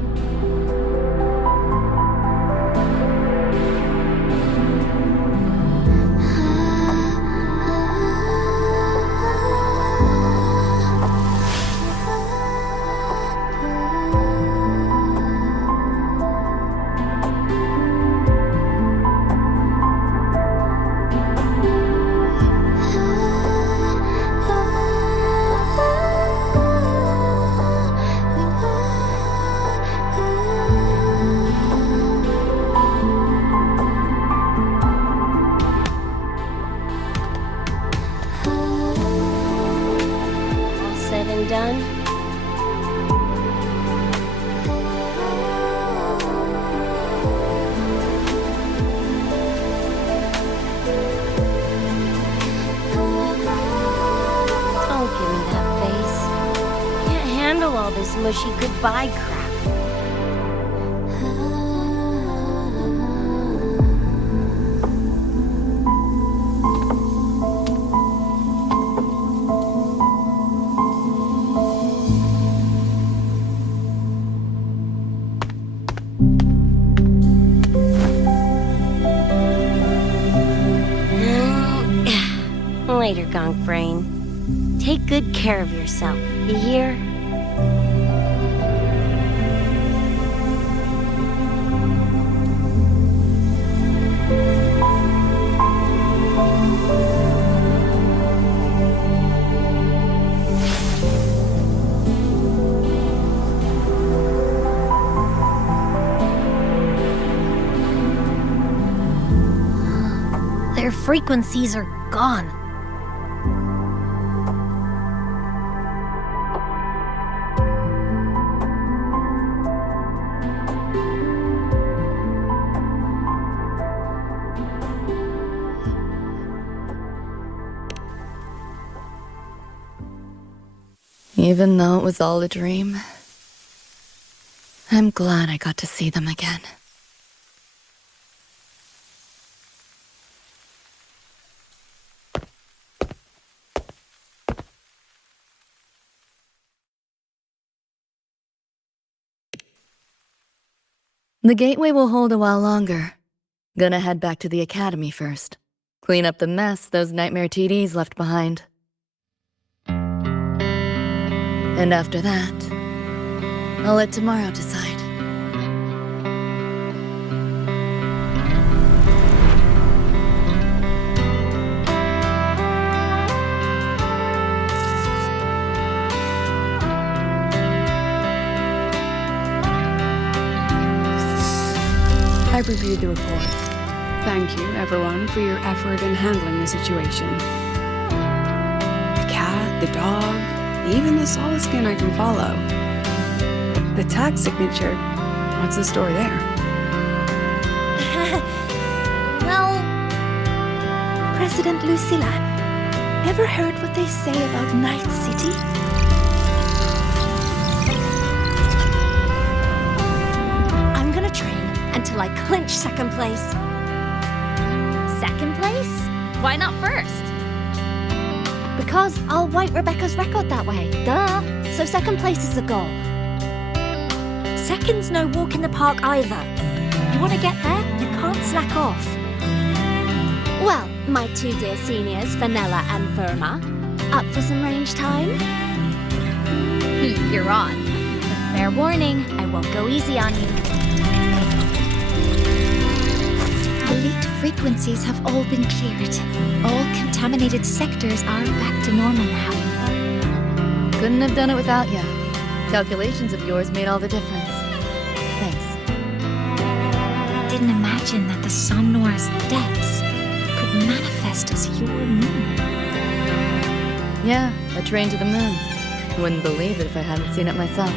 All said and done? Don't give me that face. Can't handle all this mushy goodbye crap. Later, Gonk Brain. Take good care of yourself, you hear? Their frequencies are gone. Even though it was all a dream, I'm glad I got to see them again. The gateway will hold a while longer. Gonna head back to the academy first. Clean up the mess those nightmare TDs left behind. And after that, I'll let tomorrow decide. I've reviewed the report. Thank you, everyone, for your effort in handling the situation. The cat, the dog, even the solid skin I can follow. The tag signature. What's the story there? Well, President Lucilla, ever heard what they say about Night City? I'm gonna train until I clinch second place. Second place? Why not first? Because I'll wipe Rebecca's record that way. Duh. So second place is the goal. Second's no walk in the park either. You want to get there? You can't slack off. Well, my two dear seniors, Vanilla and Verma, up for some range time? You're on. But fair warning, I won't go easy on you. Elite frequencies have all been cleared. All contaminated sectors are back to normal now. Couldn't have done it without you. Calculations of yours made all the difference. Thanks. Didn't imagine that the Somnor's depths could could manifest as your moon. Yeah, a train to the moon. Wouldn't believe it if I hadn't seen it myself.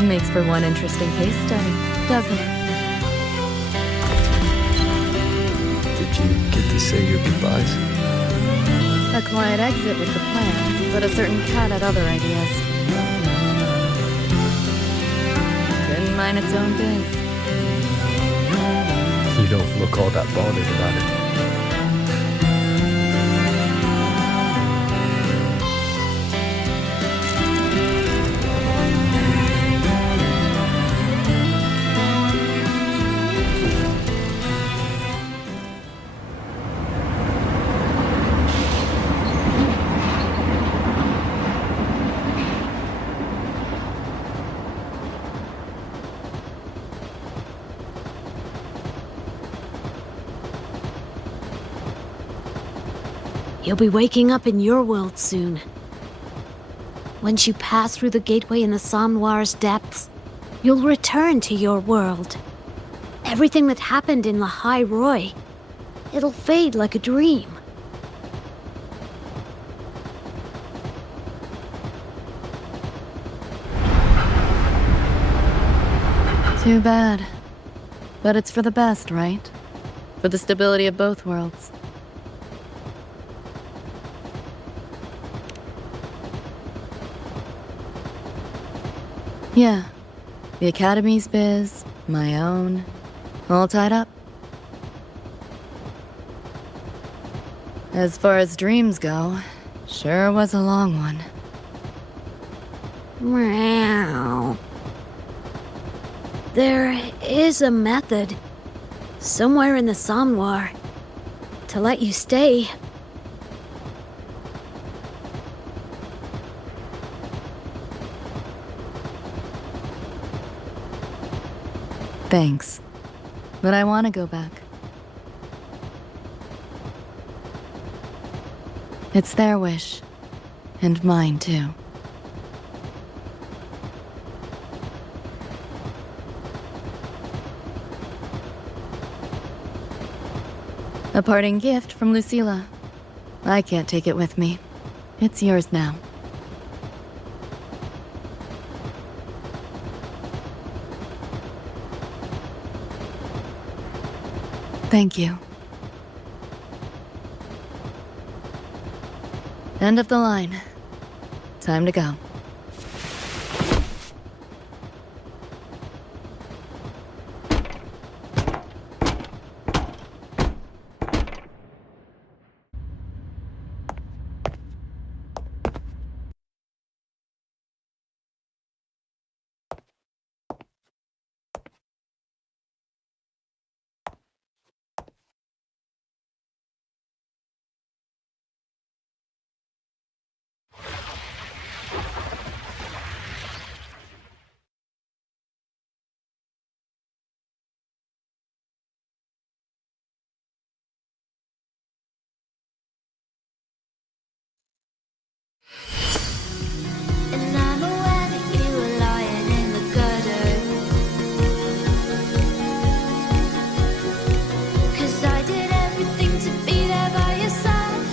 Makes for one interesting case study, doesn't it? Did you get to say your goodbyes? A quiet exit was the plan, but a certain cat had other ideas. Didn't mind its own biz. You don't look all that bothered about it. You'll be waking up in your world soon. Once you pass through the gateway in the Somnoir's depths, you'll return to your world. Everything that happened in La High Roy, it'll fade like a dream. Too bad. But it's for the best, right? For the stability of both worlds. Yeah. The Academy's biz, my own, all tied up. As far as dreams go, sure was a long one. Meow. There is a method, somewhere in the Somnoir, to let you stay. Thanks. But I want to go back. It's their wish. And mine, too. A parting gift from Lucilla. I can't take it with me. It's yours now. Thank you. End of the line. Time to go. And I'm aware that you were lying in the gutter, 'cause I did everything to be there by your side.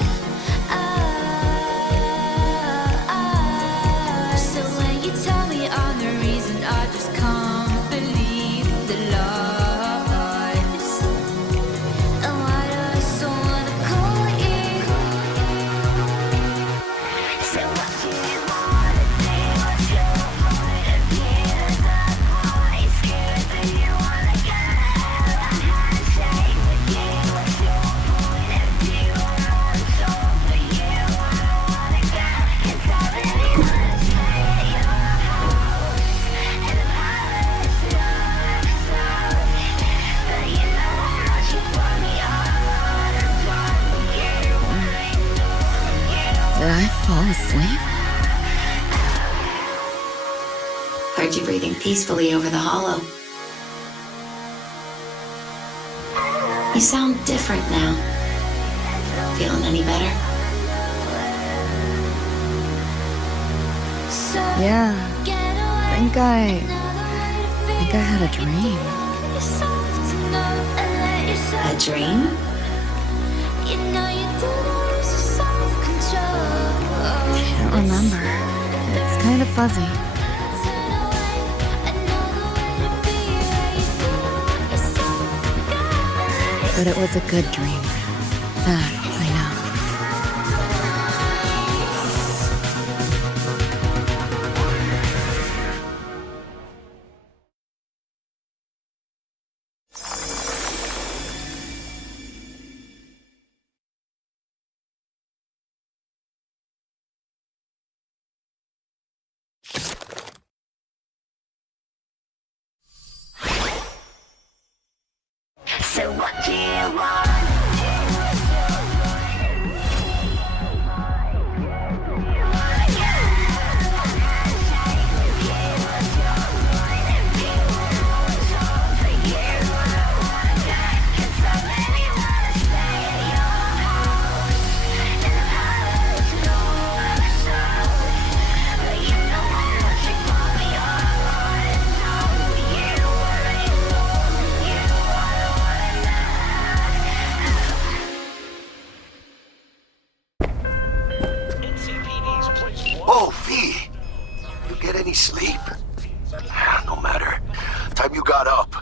So when you tell me I'm the reason, I just can't believe the lies. And why do I still wanna call you? So what do you wanna do? What's your point of view? That's why scared that you wanna get a handshake with you. What's your point of view? I'm on top for you. I don't wanna get, 'cause I really wanna stay at your house in the palace dark south. But you know how much you want me all the time. You wanna know, Did I fall asleep? Heard you breathing peacefully over the hollow. You sound different now. Feeling any better? Yeah. Think I had a dream. A dream? fuzzy. But it was a good dream. That I know. So what do you want? Oh, V! You get any sleep? No matter. Time you got up,